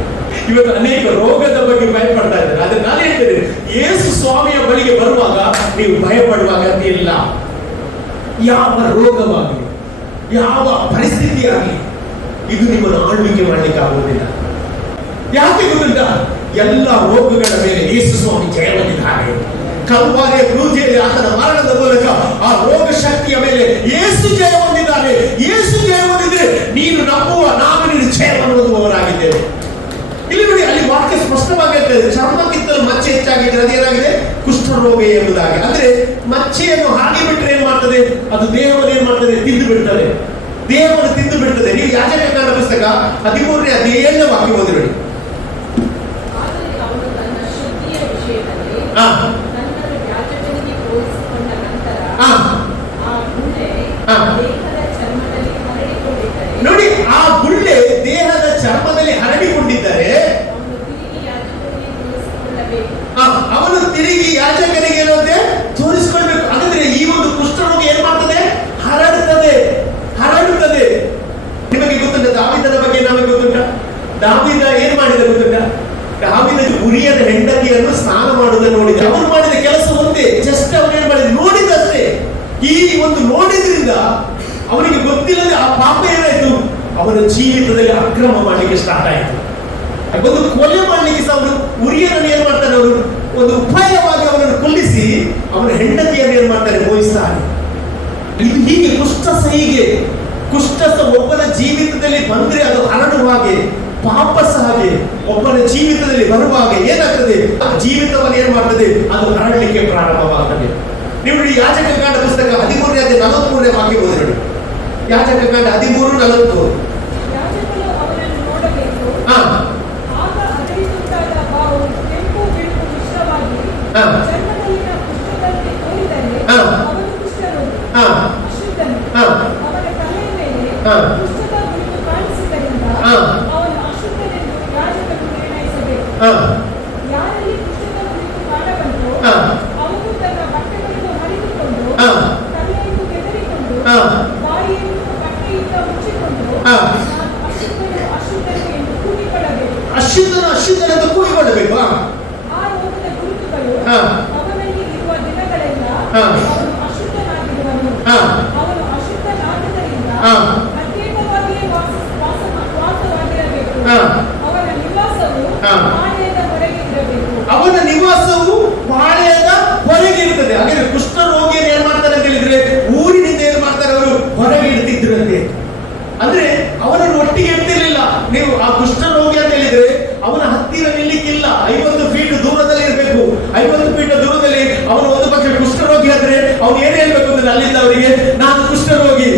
ಇವತ್ತು ಅನೇಕ ರೋಗದ ಬಗ್ಗೆ ಭಯಪಡ್ತಾ ಇದ್ದಾರೆ. ಆದ್ರೆ ನಾನು ಹೇಳ್ತೇನೆ, ಯೇಸು ಸ್ವಾಮಿಯ ಬಳಿಗೆ ಬರುವಾಗ ನೀವು ಭಯಪಡುವ ಅಗತ್ಯ ಇಲ್ಲ. ಯಾವ ರೋಗವಾಗಲಿ, ಯಾವ ಪರಿಸ್ಥಿತಿಯಾಗಲಿ, ಇದು ನಿಮ್ಮನ್ನು ಆಳ್ವಿಕೆ ಮಾಡಲಿಕ್ಕೆ ಆಗುವುದಿಲ್ಲ. ಯಾಕೆ ಗೊತ್ತುಂಟ? ಎಲ್ಲ ರೋಗಗಳ ಮೇಲೆ ಯೇಸು ಸ್ವಾಮಿ ಜಯ ಹೊಂದಿದ್ದಾರೆ. ಕಲ್ವಾರಿಯ ಕ್ರೂಜೆಯಲ್ಲಿ ಆತನ ಮರಣದ ಮೂಲಕ ಆ ರೋಗ ಶಕ್ತಿಯ ಮೇಲೆ ಯೇಸು ಜಯ ಹೊಂದಿದ್ದಾರೆ. ಯೇಸು ಜಯ ಹೊಂದಿದ್ರೆ ನೀನು ನಂಬುವ, ನಾನು ನೀನು ಜಯವನ್ನು ಹೊಂದುವವರಾಗಿದ್ದೇವೆ. ಇಲ್ಲಿ ನೋಡಿ, ಅಲ್ಲಿ ವಾಕ್ಯ ಸ್ಪಷ್ಟವಾಗಿರ್ತದೆ. ಚರ್ಮಕ್ಕಿಂತಲೂ ಮಚ್ಚೆ ಹೆಚ್ಚಾಗಿದೆ, ಅದೇನಾಗಿದೆ? ಕುಷ್ಠರೋಗ ಎಂಬುದಾಗಿ. ಅಂದ್ರೆ ಮಚ್ಚೆಯನ್ನು ಹಾಗೆ ಬಿಟ್ಟರೆ ಏನ್ ಮಾಡ್ತದೆ? ಅದು ದೇಹವನ್ನು ಏನ್ ಮಾಡ್ತದೆ? ತಿಂದು ಬಿಡ್ತದೆ, ದೇಹವನ್ನು ತಿಂದು ಬಿಡ್ತದೆ. ನೀವು ಯಾಜಕನ ಪುಸ್ತಕ 13ನೇ ಅಧ್ಯಾಯ 7ನೇ ವಾಕ್ಯ ಓದಿಬಿಡಿ. ನೋಡಿ, ಆ ಗುಳ್ಳೆ ದೇಹದ ಚರ್ಮದಲ್ಲಿ ಹರಡಿಕೊಂಡಿದ್ದರೆ ಅವನು ತಿರುಗಿ ಯಾಜಕನಿಗೆ ಏನಂತೆ ತೋರಿಸಿಕೊಳ್ಬೇಕು. ಹಾಗಾದ್ರೆ ಈ ಒಂದು ಕುಷ್ಠರೋಗ ಏನ್ ಮಾಡ್ತದೆ? ಹರಡುತ್ತದೆ. ನಿಮಗೆ ಗೊತ್ತುಂಟ ದಾವೀದನ ಬಗ್ಗೆ? ನಮಗೆ ಗೊತ್ತುಂಟ ದಾವೀದ ಏನ್ ಮಾಡಿದ ಗೊತ್ತುಂಟ? ದಾವೀದ ಉರಿಯನ ಹೆಂಡತಿಯನ್ನು ಸ್ನಾನ ಮಾಡುವುದನ್ನು ನೋಡಿದ. ಅವನು ಮಾಡಿದ ಕೆಲಸ ಒಂದೇ, ಜಸ್ಟ್ ಅವನು ಏನ್ ಮಾಡಿದ? ನೋಡಿದಷ್ಟೇ. ಈ ಒಂದು ನೋಡಿದ್ರಿಂದ ಅವನಿಗೆ ಗೊತ್ತಿಲ್ಲದೆ ಆ ಪಾಪ ಏನಾಯ್ತು? ಅವನ ಜೀವಿತದಲ್ಲಿ ಅಕ್ರಮ ಮಾಡಲಿಕ್ಕೆ ಸ್ಟಾರ್ಟ್ ಆಯಿತು. ಒಂದು ಕೊಲೆ ಮಾಡಲಿಕ್ಕೆ ಸಹ ಅವನು ಉರಿಯನ್ನು ಏನ್ ಮಾಡ್ತಾನೆ? ಅವರು ಒಂದು ಉಪಾಯವಾಗಿ ಅವನನ್ನು ಕೊಲ್ಲಿಸಿ ಅವನ ಹೆಂಡತಿಯನ್ನು ಏನ್ ಮಾಡ್ತಾರೆ? ಮೋಹಿಸ್ತಾನೆ. ಇದು ಹೀಗೆ ಕುಷ್ಠ ಒಬ್ಬನ ಜೀವಿತದಲ್ಲಿ ಬಂದ್ರೆ ಅದು ಹರಡುವ ಹಾಗೆ, ಪಾಪ ಸಹ ಹಾಗೆ ಒಬ್ಬನ ಜೀವಿತದಲ್ಲಿ ಬರುವಾಗ ಏನಾಗ್ತದೆ? ಆ ಜೀವಿತವನ್ನು ಏನ್ ಮಾಡ್ತದೆ? ಅದು ಹರಡಲಿಕ್ಕೆ ಪ್ರಾರಂಭವಾಗ್ತದೆ. ನೀವು ಯಾಜಕಕಾಂಡ ಪುಸ್ತಕ 13ನೇ ಅಧ್ಯಾಯ 43ನೇ ವಾಕ್ಯ ಓದಿ ನೋಡಿ. ಯಾಜಕಕಾಂಡ 13:43. ಅಶುದ್ಧನೆಂದು ಕೂಗಿಕೊಳ್ಳಬೇಕು. ಅವನ ನಿವಾಸವು ಪಾಳೆಯದ ಹೊರಗೆ ಇರ್ತದೆ. ಹಾಗೆ ಕುಷ್ಠರೋಗಿಯನ್ನು ಏನ್ ಮಾಡ್ತಾರೆ ಅಂತ ಹೇಳಿದ್ರೆ ಊರಿನಿಂದ ಏನ್ ಮಾಡ್ತಾರೆ? ಅವರು ಹೊರಗೆ ಇಡ್ತಿದ್ರಂತೆ. ಅಂದ್ರೆ ಅವನನ್ನು ಒಟ್ಟಿಗೆ ಇಡ್ತಿರ್ಲಿಲ್ಲ. ನೀವು ಆ ಕುಷ್ಠರೋಗಿ ಅಂತ ಹೇಳಿದ್ರೆ ಅವನ ಹತ್ತಿರ ನಿಲ್ಲಿಕ್ಕಿಲ್ಲ, 50 ಫೀಟ್ ದೂರದಲ್ಲಿ ಇರಬೇಕು. 50 ಫೀಟ್ ದೂರದಲ್ಲಿ ಅವನು ಒಂದು ಪಕ್ಷ ಕುಷ್ಠರೋಗಿ ಆದ್ರೆ ಅವನು ಏನ್ ಹೇಳ್ಬೇಕು ಅಂದ್ರೆ ಅಲ್ಲಿಂದ ಅವರಿಗೆ ನಾನು ಕುಷ್ಠರೋಗಿ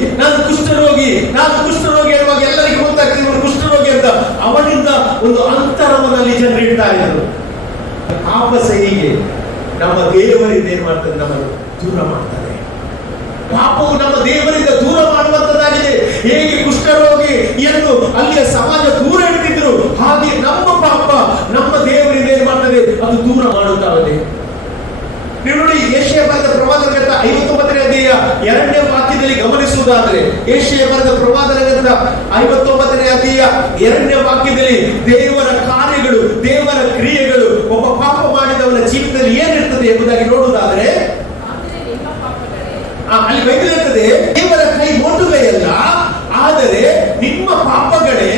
ಹೇಳುವಾಗ ಎಲ್ಲರಿಗೂ ಗೊತ್ತಾಗ್ತದೆ ಇವನು ಕುಷ್ಠರೋಗಿ ಅಂತ. ಅವನಿಂದ ಒಂದು ಅಂತರವನ್ನಲ್ಲಿ ಜನರು ಇಡ್ತಾ ಇದ್ರು. ಪಾಪ ಹೀಗೆ ನಮ್ಮ ದೇವರಿಂದ ಏನ್ ಮಾಡ್ತದೆ? ನಮ್ಮನ್ನು ದೂರ ಮಾಡ್ತದೆ. ಪಾಪವು ನಮ್ಮ ದೇವರಿಂದ ದೂರ ಮಾಡುವಂತದ್ದಾಗಿದೆ. ಹೇಗೆ ಕುಷ್ಠರೋಗಿ ಎಂದು ಅಲ್ಲಿಯ ಸಮಾಜ ದೂರ ಇಡ್ತಿದ್ರು, ಹಾಗೆ ನಮ್ಮ ಪಾಪ ನಮ್ಮ ದೇವರಿಂದ ಏನ್ ಮಾಡ್ತದೆ? ಅದು ದೂರ ಮಾಡುತ್ತಾಗಿದೆ. ನೀವು ನೋಡಿ, ಯೆಶಾಯ ಬರೆದ ಪ್ರವಾದನ ಗ್ರಂಥ 59ನೇ ಅಧ್ಯಾಯ 2ನೇ ವಾಕ್ಯದಲ್ಲಿ ಗಮನಿಸುವುದಾದ್ರೆ, ಯೆಶಾಯ ಬರೆದ ಪ್ರವಾದನ ಗ್ರಂಥ 59ನೇ ಅಧ್ಯಾಯ 2ನೇ ವಾಕ್ಯದಲ್ಲಿ ದೇವರ ಕಾರ್ಯಗಳು, ದೇವರ ಕ್ರಿಯೆಗಳು ಒಬ್ಬ ಪಾಪ ಮಾಡಿದವನ ಜೀವಿತದಲ್ಲಿ ಏನಿರ್ತದೆ ಎಂಬುದಾಗಿ ನೋಡುವುದಾದ್ರೆ ಅಲ್ಲಿ ಬೈಬಲ್ ಇರ್ತದೆ, ದೇವರ ಕೈ ಮೊಟುಗೈಯಲ್ಲ, ಆದರೆ ನಿಮ್ಮ ಪಾಪಗಳೇ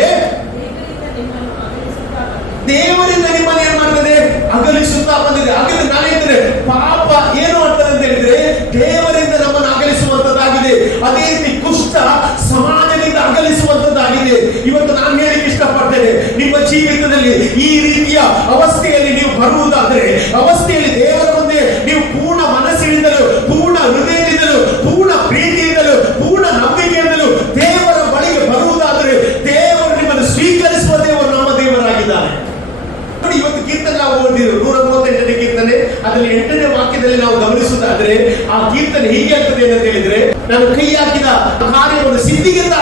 ದೇವರಿಂದ ನಿಮ್ಮನ್ನು ಏನ್ ಮಾಡ್ತದೆ? ಅಗಲಿಸುತ್ತಾ ಬಂದಿದೆ. ಹಾಗಾದ್ರೆ ನಾನು ಹೇಳ್ತೇನೆ, ಪಾಪ ಏನು ಮಾಡ್ತದೆ ಅಂತ ಹೇಳಿದ್ರೆ ದೇವರಿಂದ ನಮ್ಮನ್ನು ಅಗಲಿಸುವಂತದ್ದಾಗಿದೆ. ಅದೇ ರೀತಿ ಕುಷ್ಠ ಸಮಾಜದಿಂದ ಅಗಲಿಸುವಂತದ್ದಾಗಿದೆ. ಇವತ್ತು ನಾನು ಹೇಳಿಕ್ಕೆ ಇಷ್ಟಪಡ್ತೇನೆ, ನಿಮ್ಮ ಜೀವಿತದಲ್ಲಿ ಈ ರೀತಿಯ ಅವಸ್ಥೆಯಲ್ಲಿ ನೀವು ಬರುವುದಾದ್ರೆ, ಅವಸ್ಥೆಯಲ್ಲಿ ದೇವರ ಮುಂದೆ ನೀವು ಪೂರ್ಣ ಮನಸ್ಸಿನಿಂದಲೂ, ಪೂರ್ಣ ಹೃದಯದಿಂದಲೂ, ಪೂರ್ಣ ಪ್ರೀತಿಯಿಂದಲೂ, ಪೂರ್ಣ ನಂಬಿಕೆಯಿಂದಲೂ ದೇವರ ಬಳಿಗೆ ಬರುವುದಾದ್ರೆ ದೇವರು ನಿಮ್ಮನ್ನು ಸ್ವೀಕರಿಸುವ ದೇವರು ನಮ್ಮ ದೇವರಾಗಿದ್ದಾನೆ. ನೋಡಿ, ಇವತ್ತು ಕೀರ್ತನೆ ನಾವು ಓದಿದ್ರು 138ನೇ ಕೀರ್ತನೆ, ಅದರಲ್ಲಿ 8ನೇ ವಾಕ್ಯದಲ್ಲಿ ನಾವು ಗಮನಿಸುವುದಾದ್ರೆ ಆ ಕೀರ್ತನೆ ಹೀಗೆ ಆಗ್ತದೆ ಅಂತ ಹೇಳಿದ್ರೆ, ನಾನು ಕೈ ಹಾಕಿದ ಕಾರ್ಯವನ್ನು ಸಿದ್ಧಿಗಿಂತ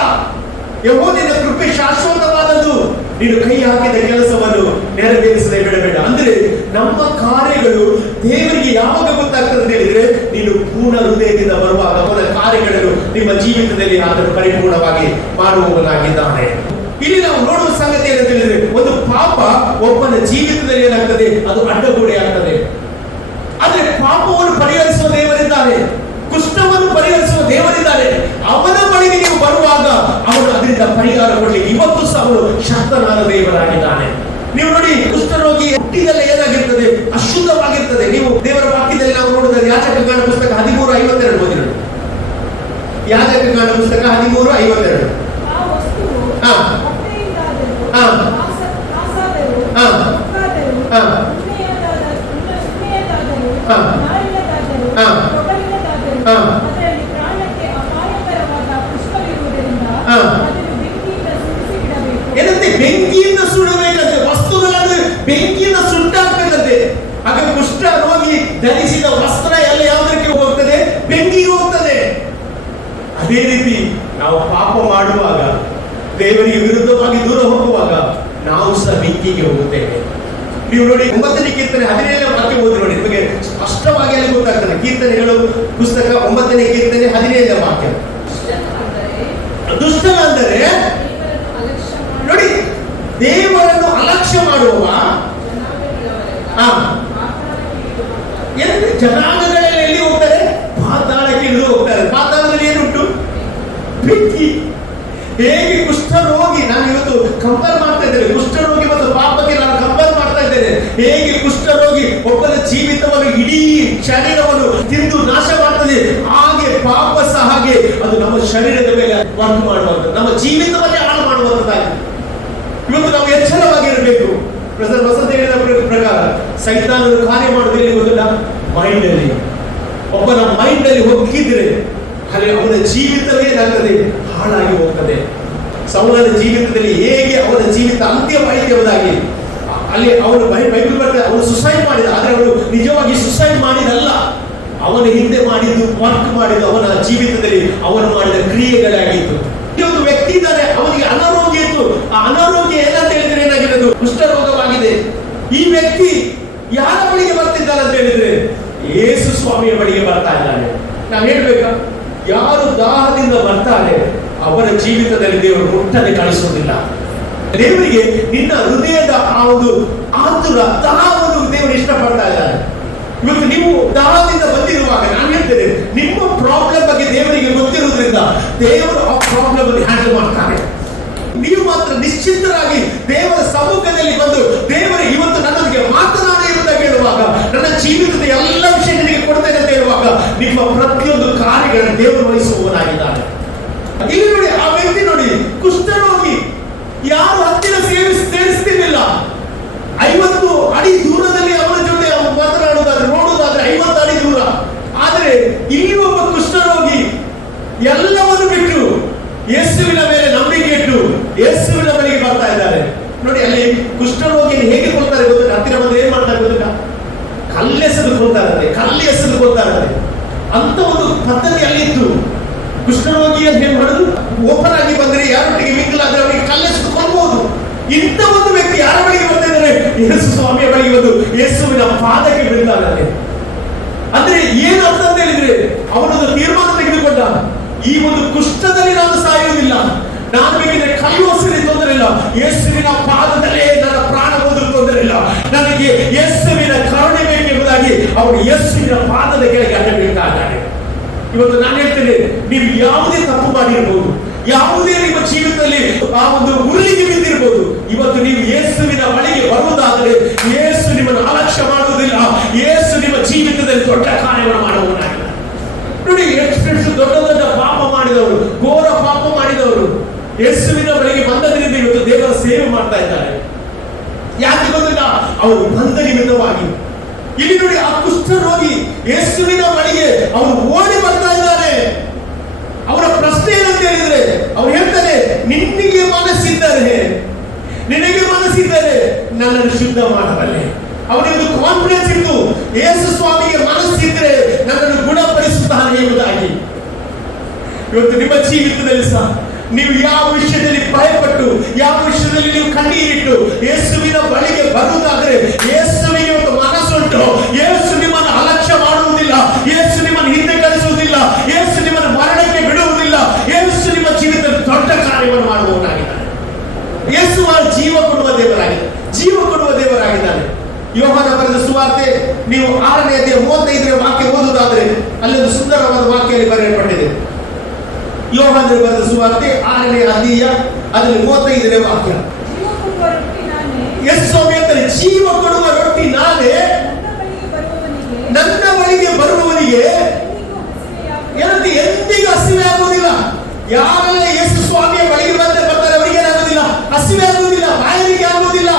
ಯೆಹೋವನ ಕೃಪೆ ಶಾಶ್ವತವಾದದ್ದು, ನೀನು ಕೈ ಹಾಕಿದ ಕೆಲಸವನ್ನು ನೆರವೇರಿಸದೆ ಬಿಡಬೇಡ. ಅಂದ್ರೆ ನಮ್ಮ ಕಾರ್ಯಗಳು ದೇವರಿಗೆ ಯಾವಾಗ ಗೊತ್ತಾಗ್ತದೆ ಅಂತ ಹೇಳಿದ್ರೆ ನೀನು ಪೂರ್ಣ ಪೂರ್ಣ ಹೃದಯದಿಂದ ಬರುವಾಗ ಅವನ ಕಾರ್ಯಗಳನ್ನು ನಿಮ್ಮ ಜೀವಿತದಲ್ಲಿ ಆತನು ಪರಿಪೂರ್ಣವಾಗಿ ಮಾಡುವವನಾಗಿದ್ದಾನೆ. ಇಲ್ಲಿ ನಾವು ನೋಡುವ ಸಂಗತಿ ಏನು ತಿಳಿದ್ರೆ, ಒಂದು ಪಾಪ ಒಬ್ಬನ ಜೀವಿತದಲ್ಲಿ ಏನಾಗ್ತದೆ, ಅದು ಅಡ್ಡಗೋಡೆ ಆಗ್ತದೆ. ಆದ್ರೆ ಪಾಪವನ್ನು ಪರಿಹರಿಸುವ ದೇವರಿದ್ದಾರೆ, ಕುಷ್ಠವನ್ನು ಪರಿಹರಿಸುವ ದೇವರಿದ್ದಾರೆ. ಅವನ ಬಳಿಗೆ ನೀವು ಬರುವಾಗ ಅವನು ಅದರಿಂದ ಪರಿಹಾರ ಕೊಡಲಿಕ್ಕೆ ಇವತ್ತು ಸಹ ಅವನು ಶಕ್ತನಾದ ದೇವರಾಗಿದ್ದಾನೆ. ನೀವು ನೋಡಿ, ಕುಷ್ಠರೋಗಿ ಹುಟ್ಟಿದೆಲ್ಲ ಏನಾಗಿರ್ತದೆ, ಅಶುದ್ಧವಾಗಿರ್ತದೆ. ನೀವು ದೇವರ ವಾಕ್ಯದಲ್ಲಿ ನಾವು ನೋಡಿದ್ರೆ ಯಾಜಕಕಾಂಡ ಪುಸ್ತಕ 13:52 ಓದಿ ನೋಡಿ. ಯಾಜಕಕಾಂಡ ಪುಸ್ತಕ 13:52. ಏನಂತೆ? ಬೆಂಕಿಯಿಂದ ಸುಡಬೇಕಂತೆ, ವಸ್ತುಗಳನ್ನು ಬೆಂಕಿಯಿಂದ ಸುಟ್ಟಾಕ್ಬೇಕಂತೆ. ಹಾಗೆ ಕುಷ್ಠ ರೋಗಿ ಧರಿಸಿದ ವಸ್ತ್ರ ಎಲ್ಲ ಯಾವುದಕ್ಕೆ ಹೋಗ್ತದೆ? ಬೆಂಕಿಗೆ ಹೋಗ್ತದೆ. ಅದೇ ರೀತಿ ನಾವು ಪಾಪ ಮಾಡುವಾಗ, ದೇವರಿಗೆ ವಿರುದ್ಧವಾಗಿ ದೂರ ಹೋಗುವಾಗ ನಾವು ಸಹ ಬೆಂಕಿಗೆ ಹೋಗುತ್ತೇವೆ. ನೀವು ನೋಡಿ 9ನೇ ಕೀರ್ತನೆ 17ನೇ ವಾಕ್ಯ ಓದಿ ನೋಡಿ, ನಿಮಗೆ ಸ್ಪಷ್ಟವಾಗಿ ಅಲ್ಲಿ ಗೊತ್ತಾಗ್ತದೆ. ಕೀರ್ತನೆಗಳು ಪುಸ್ತಕ 9ನೇ ಕೀರ್ತನೆ 17ನೇ ವಾಕ್ಯ. ದುಷ್ಟನಾದರೆ ನೋಡಿ, ದೇವರನ್ನು ಅಲಕ್ಷ್ಯ ಮಾಡುವ ಜನಾಂಗಗಳಲ್ಲಿ ಎಲ್ಲಿ ಹೋಗ್ತಾರೆ? ಪಾತಾಳಕ್ಕೆ ಇಳಿದು ಹೋಗ್ತಾರೆ. ಪಾತಾಳದಲ್ಲಿ ಏನುಂಟು? ಬೆಂಕಿ. ಹೇಗೆ ಕುಷ್ಠರೋಗಿ, ನಾನು ಇವತ್ತು ಕಂಪೇರ್ ಮಾಡ್ತಾ ಇದ್ದೇನೆ, ಕುಷ್ಠರೋಗಿ ಮತ್ತು ಪಾಪಕ್ಕೆ ನಾನು ಕಂಪೇರ್ ಮಾಡ್ತಾ ಇದ್ದೇನೆ. ಹೇಗೆ ಕುಷ್ಠರೋಗಿ ಒಬ್ಬನ ಜೀವಿತವನ್ನು, ಇಡೀ ಶರೀರವನ್ನು ತಿಂದು ನಾಶ ಮಾಡ್ತದೆ, ಹಾಗೆ ಪಾಪ ಸಹ ಹಾಗೆ ಅದು ನಮ್ಮ ಶರೀರದ ಮೇಲೆ ವರ್ಕ್ ಮಾಡುವಂಥದ್ದು, ನಮ್ಮ ಜೀವಿತವನ್ನೇ ಹಾಳು ಮಾಡುವಂಥದ್ದಾಗಿದೆ. ಇವತ್ತು ನಾವು ಎಚ್ಚರವಾಗಿರಬೇಕು. ಪ್ರೊಫೆಸರ್ ವಸಂತ ಹೇಳಿದ ಪ್ರಕಾರ ಸೈತಾನರು ಕಾರ್ಯ ಮಾಡೋದಿಲ್ಲ ಗೊತ್ತಿಲ್ಲ, ಮೈಂಡ್ ಅಲ್ಲಿ. ಒಬ್ಬನ ಮೈಂಡ್ ಅಲ್ಲಿ ಹೋಗಿದ್ರೆ ಅಲ್ಲಿ ಅವನ ಜೀವಿತವೇ ಏನಾಗ್ತದೆ? ಹಾಳಾಗಿ ಹೋಗ್ತದೆ. ಸೌಲನ ಜೀವಿತದಲ್ಲಿ ಹೇಗೆ ಅವನ ಜೀವಿತ ಅಂತ್ಯವಾಯಿತು ಎಂಬುದಾಗಿ ಅಲ್ಲಿ ಅವನು ಬೈಬಲ್ ಬರ್ತದೆ, ಅವನು ಸುಸೈಡ್ ಮಾಡಿದ. ಆದ್ರೆ ಅವನು ನಿಜವಾಗಿ ಸುಸೈಡ್ ಮಾಡಿದಲ್ಲ, ಅವನ ಹಿಂದೆ ಮಾಡಿದ್ದು, ವರ್ಕ್ ಮಾಡಿದ್ದು ಅವನ ಜೀವಿತದಲ್ಲಿ ಅವನು ಮಾಡಿದ ಕ್ರಿಯೆಗಳಾಗಿತ್ತು. ಒಂದು ವ್ಯಕ್ತಿ ಇದ್ದಾರೆ, ಅವನಿಗೆ ಅನಾರೋಗ್ಯ ಇತ್ತು. ಆ ಅನಾರೋಗ್ಯ ಏನಂತ ಹೇಳಿದ್ರೆ ಏನಾಗಿರೋದು? ಕುಷ್ಠರೋಗವಾಗಿದೆ. ಈ ವ್ಯಕ್ತಿ ಯಾರ ಬಳಿಗೆ ಬರ್ತಿದ್ದಾನೆ ಅಂತ ಹೇಳಿದ್ರೆ ಯೇಸು ಸ್ವಾಮಿಯ ಬಳಿಗೆ ಬರ್ತಾ ಇದ್ದಾನೆ. ನಾವು ಹೇಳ್ಬೇಕಾ, ಯಾರು ದಾಹದಿಂದ ಬರ್ತಾರೆ ಅವರ ಜೀವಿತದಲ್ಲಿ ದೇವರು ಮುಟ್ಟದೆ ಕಳಿಸುವುದಿಲ್ಲ. ದೇವರಿಗೆ ನಿನ್ನ ಹೃದಯದ ಆ ಒಂದು ಆತುರ, ದಾಹವನ್ನು ದೇವರು ಇಷ್ಟಪಡ್ತಾ ಇದ್ದಾರೆ. ಇವತ್ತು ನೀವು ದಾಹದಿಂದ ಬಂದಿರುವಾಗ ನಾನು ಹೇಳ್ತೇನೆ, ನಿಮ್ಮ ಪ್ರಾಬ್ಲಮ್ ಬಗ್ಗೆ ದೇವರಿಗೆ ಗೊತ್ತಿರುವುದರಿಂದ ದೇವರು ಆ ಪ್ರಾಬ್ಲಮ್ ಅನ್ನು ಹ್ಯಾಂಡಲ್ ಮಾಡ್ತಾರೆ. ನೀವು ಮಾತ್ರ ನಿಶ್ಚಿತರಾಗಿ ದೇವರ ಸಮ್ಮುಖದಲ್ಲಿ ಬಂದು, ದೇವರು ಇವತ್ತು ನನ್ನೊಂದಿಗೆ ಮಾತನಾಡಿ ಎಂಬುದಾಗಿ ಹೇಳುವಾಗ, ನನ್ನ ಜೀವಿತದ ಎಲ್ಲ ವಿಷಯ ನಿನಗೆ ಕೊಡ್ತೇನೆ ಅಂತ ಹೇಳುವಾಗ, ನಿಮ್ಮ ಪ್ರತಿಯೊಂದು ಕಾರ್ಯಗಳನ್ನು ದೇವರು ವಹಿಸುವವನಾಗಿದ್ದಾನೆ. ಇಲ್ಲಿ ನೋಡಿ, ಆ ವ್ಯಕ್ತಿ ನೋಡಿ, ಕುಷ್ಠರೋಗಿ, ಯಾರು ಹತ್ತಿರ ಸೇರಿಸ್ತಿರ್ಲಿಲ್ಲ. 50 ಅಡಿ ದೂರದಲ್ಲಿ ಅವನ ಜೊತೆ ಮಾತನಾಡುವುದಾದ್ರೆ, ನೋಡುವುದಾದ್ರೆ 50 ಅಡಿ ದೂರ. ಆದರೆ ಇಲ್ಲಿ ಒಬ್ಬ ಕುಷ್ಠರೋಗಿ ಎಲ್ಲವನ್ನು ಬಿಟ್ಟು ಯೇಸುವಿನ ಮೇಲೆ ನಂಬಿಕೆ ಇಟ್ಟು ಯೇಸುವಿನ ಬಳಿಗೆ ಬರ್ತಾ ಇದ್ದಾರೆ. ನೋಡಿ, ಅಲ್ಲಿ ಕುಷ್ಠರೋಗಿಯನ್ನು ಹೇಗೆ ಕೊಡ್ತಾರೆ ಗೊತ್ತಿಲ್ಲ. ಹತ್ತಿರ ಬಂದು ಏನ್ ಮಾಡ್ತಾರೆ ಗೊತ್ತಿಲ್ಲ? ಕಲ್ಲೆಸೆದು ಕೊಡ್ತಾರಂತೆ, ಕಲ್ಲೆಸೆದು ಕೊಡ್ತಾರಂತೆ. ಅಂತ ಒಂದು ಪದ್ಧತಿ ಅಲ್ಲಿತ್ತು. ಕುಷ್ಠರೋಗಿಯನ್ನು ಏನ್ ಮಾಡೋದು? ಓಪನ್ ಆಗಿ ಬಂದ್ರೆ, ಯಾರೊಟ್ಟಿಗೆ ಮಿಂಗಲ್ ಆದ್ರೆ ಅವರಿಗೆ ಕಲ್ಲೆಸೆದು ಕೊಡ್ಬಹುದು. ಇಂಥ ಒಂದು ವ್ಯಕ್ತಿ ಯಾರ ಬಳಿಗೆ ಬರ್ತಾ ಇದ್ದಾರೆ? ಯೇಸು ಸ್ವಾಮಿಯ ಬಳಿಗೆ ಬಂದು ಯೇಸುವಿನ ಪಾದಕ್ಕೆ ಬೀಳ್ತಾನೆ. ಅಂದ್ರೆ ಏನು ಅರ್ಥ ಅಂತ ಹೇಳಿದ್ರೆ, ಅವನೊಂದು ತೀರ್ಮಾನ ತೆಗೆದುಕೊಂಡ, ಈ ಒಂದು ಕುಷ್ಠದಲ್ಲಿ ನಾನು ಸಾಯುವುದಿಲ್ಲ, ನಾನು ಬೇಕಿದ್ರೆ ಕಲ್ಲು ಹಸಿರಿ ತೊಂದರೆ ಇಲ್ಲ, ಯೇಸುವಿನ ಪಾದದಲ್ಲೇ ನನ್ನ ಪ್ರಾಣ ಹೋದರೂ ತೊಂದರೆ ಇಲ್ಲ, ನನಗೆ ಯೇಸುವಿನ ಕರುಣೆ ಬೇಕೆಂಬುದಾಗಿ ಅವನು ಯೇಸುವಿನ ಪಾದದ ಕೆಳಗೆ ಅಡ್ಡ ಬೀಳ್ತಾ ಇದ್ದಾನೆ. ಇವತ್ತು ನಾನು ಹೇಳ್ತೇನೆ, ನೀವು ಯಾವುದೇ ತಪ್ಪು ಮಾಡಿರಬಹುದು, ಯಾವುದೇ ನಿಮ್ಮ ಜೀವಿತದಲ್ಲಿ ಆ ಒಂದು ಉರುಳಿಗೆ ಬಿದ್ದಿರಬಹುದು, ಇವತ್ತು ನೀವು ಯೇಸುವಿನ ಬಳಿಗೆ ಬರುವುದಾದರೆ ಯೇಸು ನಿಮ್ಮನ್ನು ಅಲಕ್ಷ್ಯ ಮಾಡುವುದಿಲ್ಲ. ಯೇಸು ನಿಮ್ಮ ಜೀವಿತದಲ್ಲಿ ದೊಡ್ಡ ಕಾರ್ಯವನ್ನು ಮಾಡುವವನಾಗಿಲ್ಲ. ನೋಡಿ, ಎಷ್ಟು ದೊಡ್ಡ ದೊಡ್ಡ ಪಾಪ ಮಾಡಿದವರು, ಘೋರ ಪಾಪ ಮಾಡಿದವರು ಯೇಸುವಿನ ಬಳಿಗೆ ಬಂದದ್ರಿಂದ ಇವತ್ತು ದೇವರ ಸೇವೆ ಮಾಡ್ತಾ ಇದ್ದಾರೆ. ಯಾಕೆ ಗೊತ್ತಿಲ್ಲ? ಅವರು ಬಂದ ನಿಮಿತ್ತವಾಗಿ. ಇಲ್ಲಿ ನೋಡಿ, ಆ ಕುಷ್ಠರೋಗಿ ಯೇಸುವಿನ ಬಳಿಗೆ ಅವರು ಓಡಿ ಬರ್ತಾ ಇದ್ದಾರೆ. ಅವರ ಪ್ರಶ್ನೆ ಏನಂತ ಹೇಳಿದ್ರೆ, ಅವ್ರು ಹೇಳ್ತಾರೆ, ನಿನಗೆ ಮನಸ್ಸಿದ್ದರೆ, ನಿನಗೆ ಮನಸ್ಸಿದ್ದರೆ ನನ್ನನ್ನು ಶುದ್ಧ ಮಾಡಬಲ್ಲೆ. ಅವನಿಗೆ ಕಾನ್ಫಿಡೆನ್ಸ್ ಇತ್ತು, ಯೇಸು ಸ್ವಾಮಿಗೆ ಮನಸ್ಸಿದ್ರೆ ನನ್ನನ್ನು ಗುಣಪಡಿಸುತ್ತಾನೆ ಎಂಬುದಾಗಿ. ಇವತ್ತು ನಿಮ್ಮ ಜೀವಿತದಲ್ಲಿ ಸಹ ನೀವು ಯಾವ ವಿಷಯದಲ್ಲಿ ಭಯಪಟ್ಟು, ಯಾವ ವಿಷಯದಲ್ಲಿ ನೀವು ಕಣ್ಣೀರಿಟ್ಟು ಯೇಸುವಿನ ಬಳಿಗೆ ಬರುವುದಾದ್ರೆ, ಯೇಸುವಿಗೆ ಒಂದು ಮನಸ್ಸುಂಟು. ಯೇಸು ನಿಮ್ಮನ್ನು ಅಲಕ್ಷ್ಯ ಮಾಡುವುದಿಲ್ಲ, ಯೇಸು ನಿಮ್ಮನ್ನು ಹಿಂದೆ ಕಳಿಸುವುದಿಲ್ಲ. ಯೋಹಾನ ಬರೆದ ಸುವಾರ್ತೆ ನೀವು 6ನೇ ಅಧ್ಯಾಯ 35ನೇ ವಾಕ್ಯ ಓದುವುದಾದ್ರೆ ಅಲ್ಲೊಂದು ಸುಂದರವಾದ ವಾಕ್ಯದಲ್ಲಿ ಬರೆಯಲ್ಪಟ್ಟಿದೆ. ಯೋಹಾನರು ಬರೆದ ಸುವಾರ್ತೆ 6ನೇ ಅಧ್ಯಾಯ ಅದರಲ್ಲಿ 35ನೇ ವಾಕ್ಯ. ಯೇಸು ಸ್ವಾಮಿ ಅಂತಾರೆ, ಜೀವ ಕೊಡುವ ರೊಟ್ಟಿ ನಾನೇ, ನನ್ನ ಬಳಿಗೆ ಬರುವವನಿಗೆ ಎಂದಿಗೂ ಹಸಿವೆ ಆಗುವುದಿಲ್ಲ. ಯಾರೆಲ್ಲ ಯೇಸು ಸ್ವಾಮಿಯ ಬಳಿಗೆ ಬರ್ತಾರೆ ಅವರಿಗೆ ಏನಾಗುವುದಿಲ್ಲ, ಹಸಿವೆ ಆಗುವುದಿಲ್ಲ, ಬಾಯಾರಿಕೆ ಆಗುವುದಿಲ್ಲ.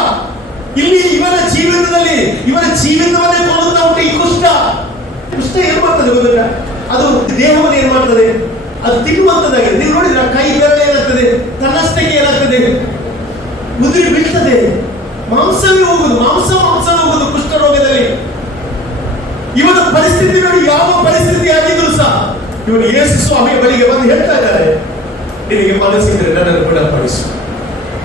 ಇಲ್ಲಿ ಇವನ ಜೀವಿತವನ್ನೇ ಕೊಲ್ಲುತ್ತಾ ಉಂಟು ಈ ಕುಷ್ಠ. ಕುಷ್ಠ ಏನ್ ಮಾಡ್ತದೆ ಗೊತ್ತಾ? ಅದು ದೇಹವನ್ನು ಏನ್ ಮಾಡ್ತದೆ, ಅದು ತಿನ್ನುವಂತದ್ದಾಗಿದೆ. ನೀವು ನೋಡಿದ್ರೆ ಕೈ ಬೆರಳು ಏನಾಗ್ತದೆ, ತನ್ನಷ್ಟಕ್ಕೆ ಏನಾಗ್ತದೆ, ಉದುರಿ ಬೀಳ್ತದೆ, ಮಾಂಸವೇ ಹೋಗುದು ಕುಷ್ಠ ರೋಗದಲ್ಲಿ. ಇವನ ಪರಿಸ್ಥಿತಿ ನೋಡಿ, ಯಾವ ಪರಿಸ್ಥಿತಿ ಆಗಿದ್ರು ಸಹ ಇವನು ಯೇಸು ಸ್ವಾಮಿಯ ಬಳಿಗೆ ಬಂದು ಹೇಳ್ತಾ ಇದ್ದಾರೆ, ನಿನಗೆ ಮನಸ್ಸಿದ್ರೆ ನನ್ನನ್ನು ಗುಣಪಡಿಸು.